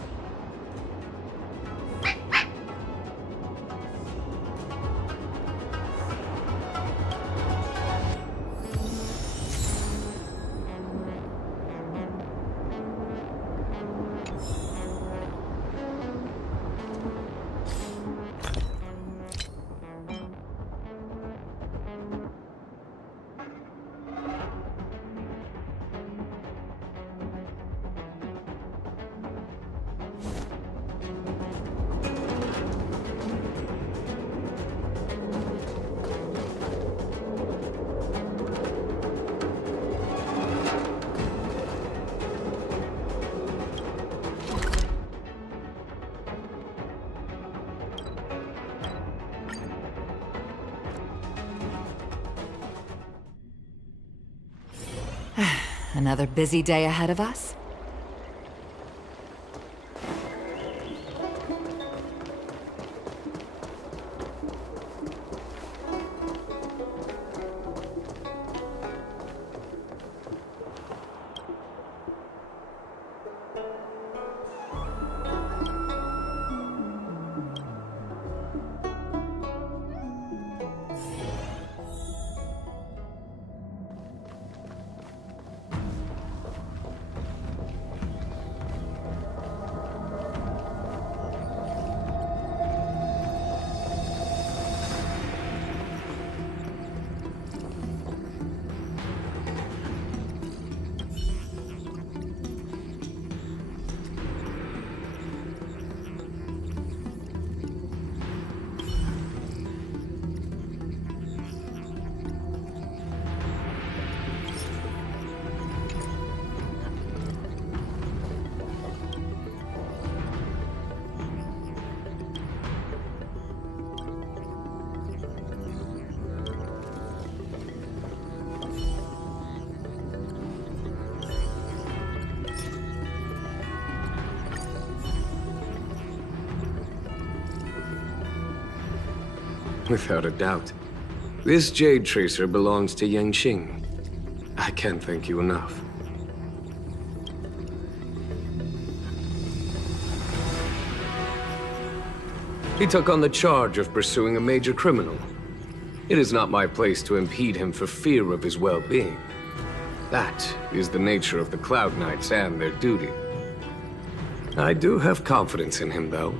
Another busy day ahead of us? Without a doubt. This Jade Tracer belongs to Yangqing. I can't thank you enough. He took on the charge of pursuing a major criminal. It is not my place to impede him for fear of his well-being. That is the nature of the Cloud Knights and their duty. I do have confidence in him, though.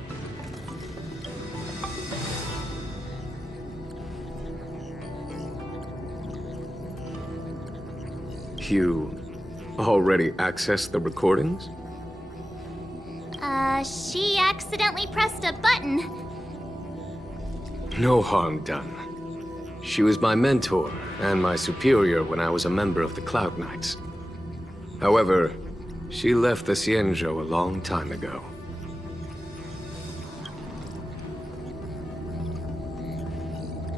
You already accessed the recordings? She accidentally pressed a button. No harm done. She was my mentor and my superior when I was a member of the Cloud Knights. However, she left the Xianzhou a long time ago.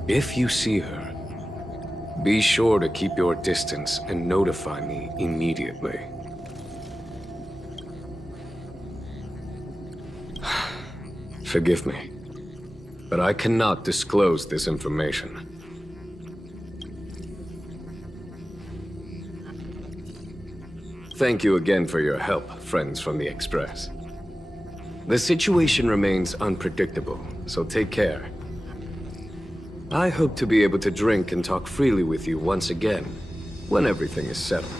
If you see her, be sure to keep your distance and notify me immediately. Forgive me, but I cannot disclose this information. Thank you again for your help, friends from the Express. The situation remains unpredictable, so take care. I hope to be able to drink and talk freely with you once again, when everything is settled.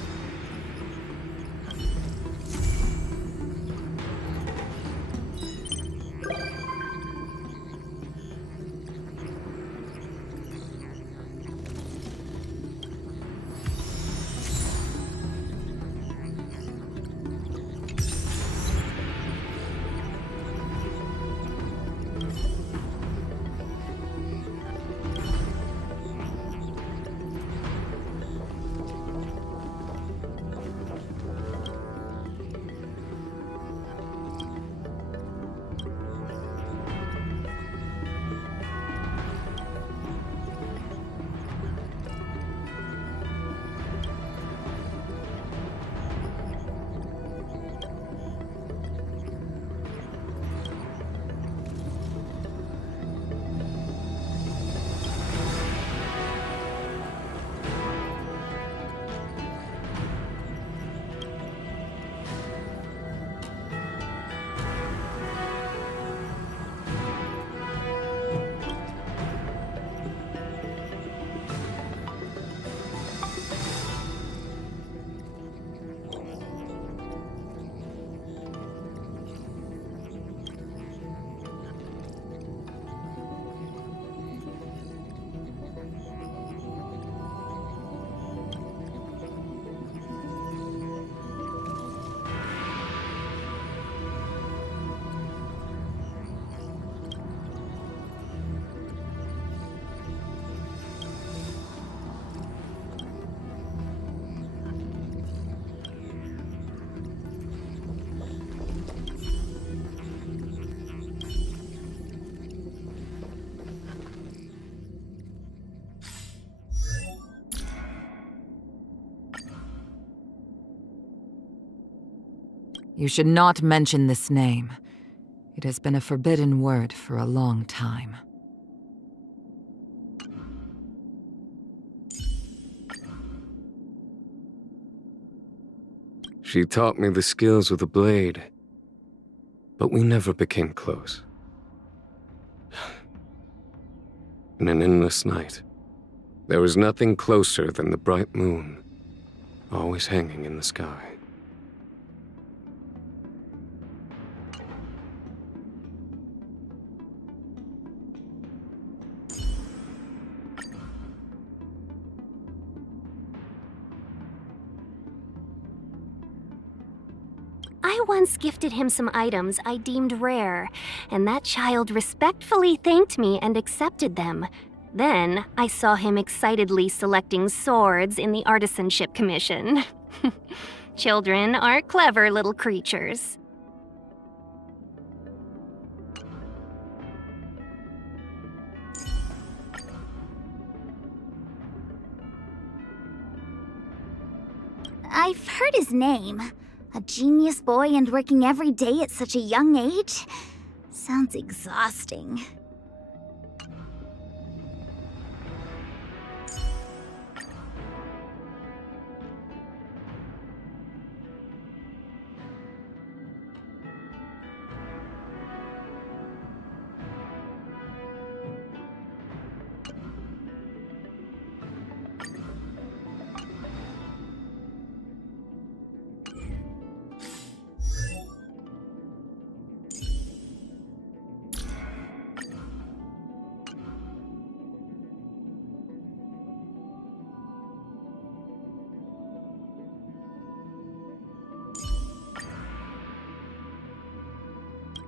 You should not mention this name. It has been a forbidden word for a long time. She taught me the skills with the blade, but we never became close. In an endless night, there was nothing closer than the bright moon, always hanging in the sky. I once gifted him some items I deemed rare, and that child respectfully thanked me and accepted them. Then, I saw him excitedly selecting swords in the artisanship commission. Children are clever little creatures. I've heard his name. A genius boy and working every day at such a young age? Sounds exhausting.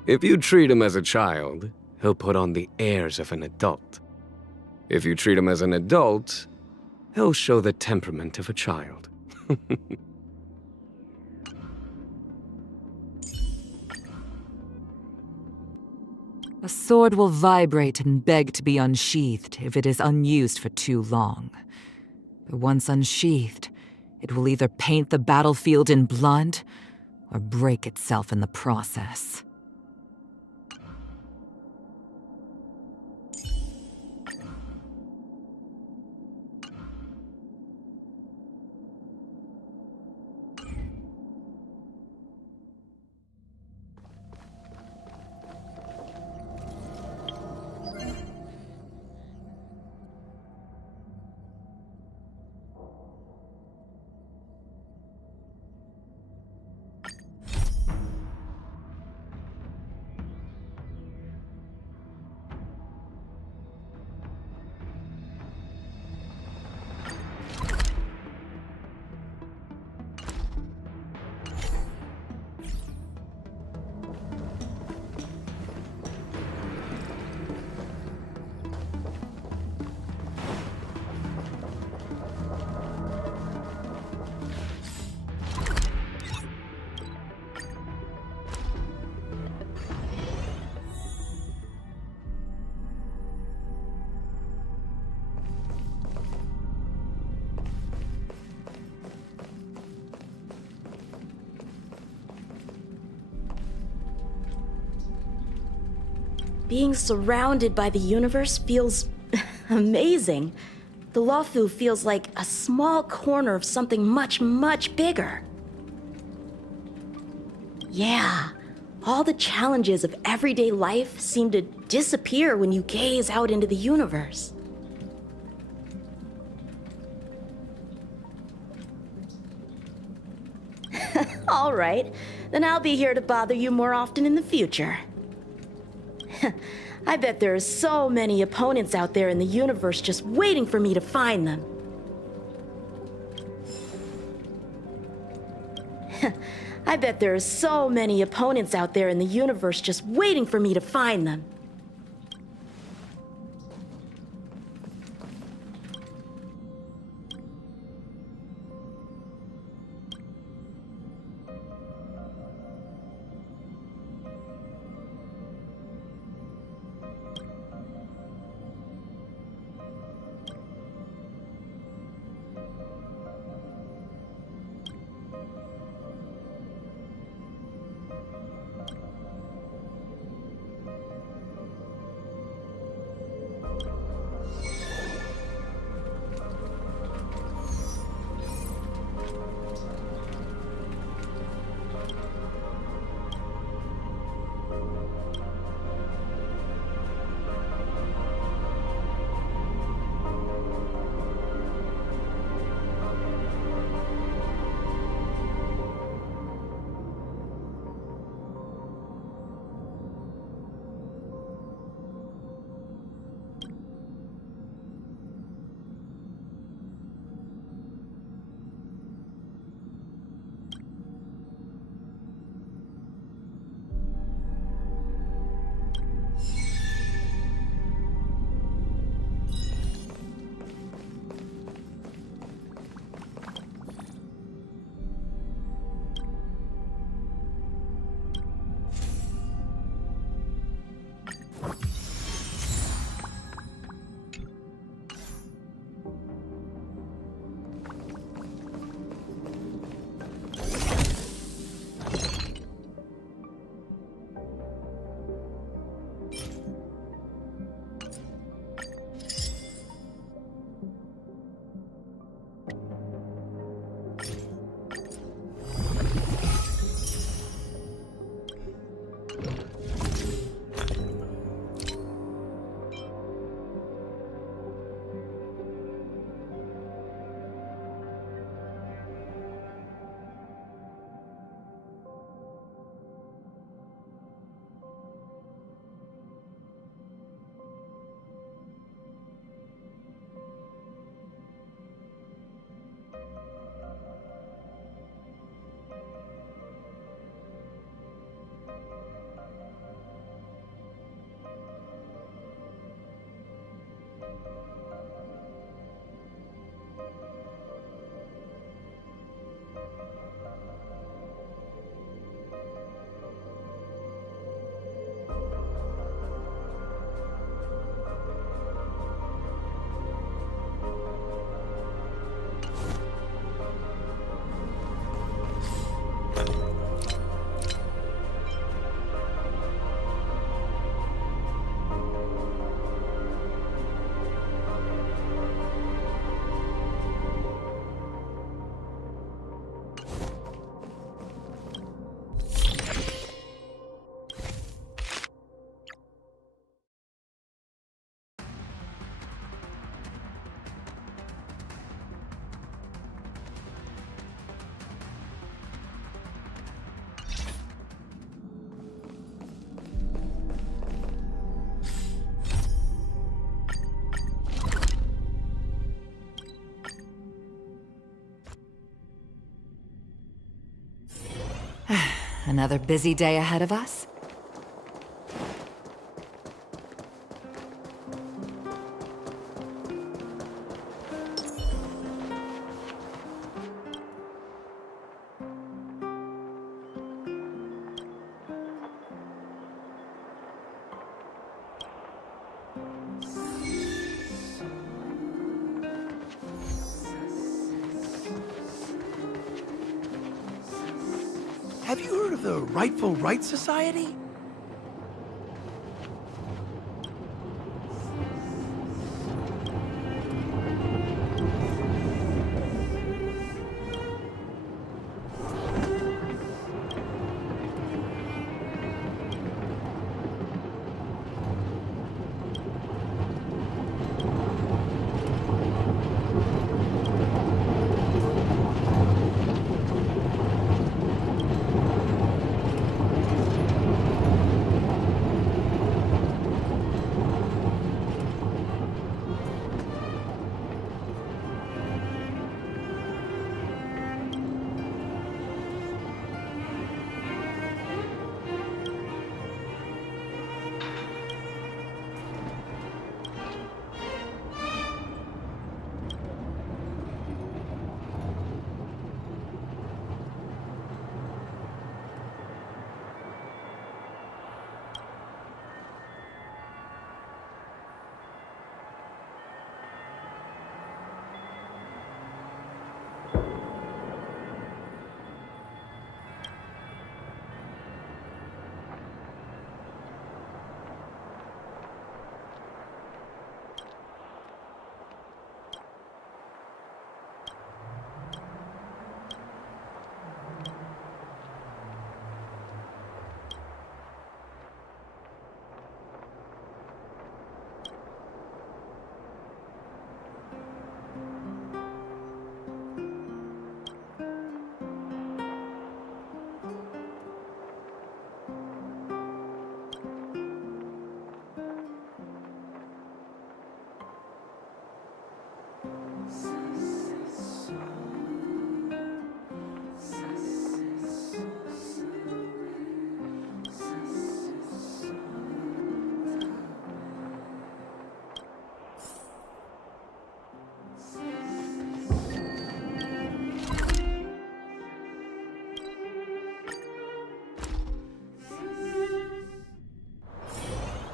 If you treat him as a child, he'll put on the airs of an adult. If you treat him as an adult, he'll show the temperament of a child. A sword will vibrate and beg to be unsheathed if it is unused for too long. But once unsheathed, it will either paint the battlefield in blood or break itself in the process. Being surrounded by the universe feels amazing. The Luofu feels like a small corner of something much, much bigger. Yeah, all the challenges of everyday life seem to disappear when you gaze out into the universe. All right, then I'll be here to bother you more often in the future. I bet there are so many opponents out there in the universe just waiting for me to find them. I bet there are so many opponents out there in the universe just waiting for me to find them. Another busy day ahead of us? Have you heard of the Rightful Rights Society?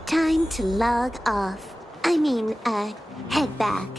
Time to log off. Head back.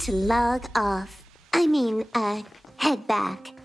to log off. I mean, head back.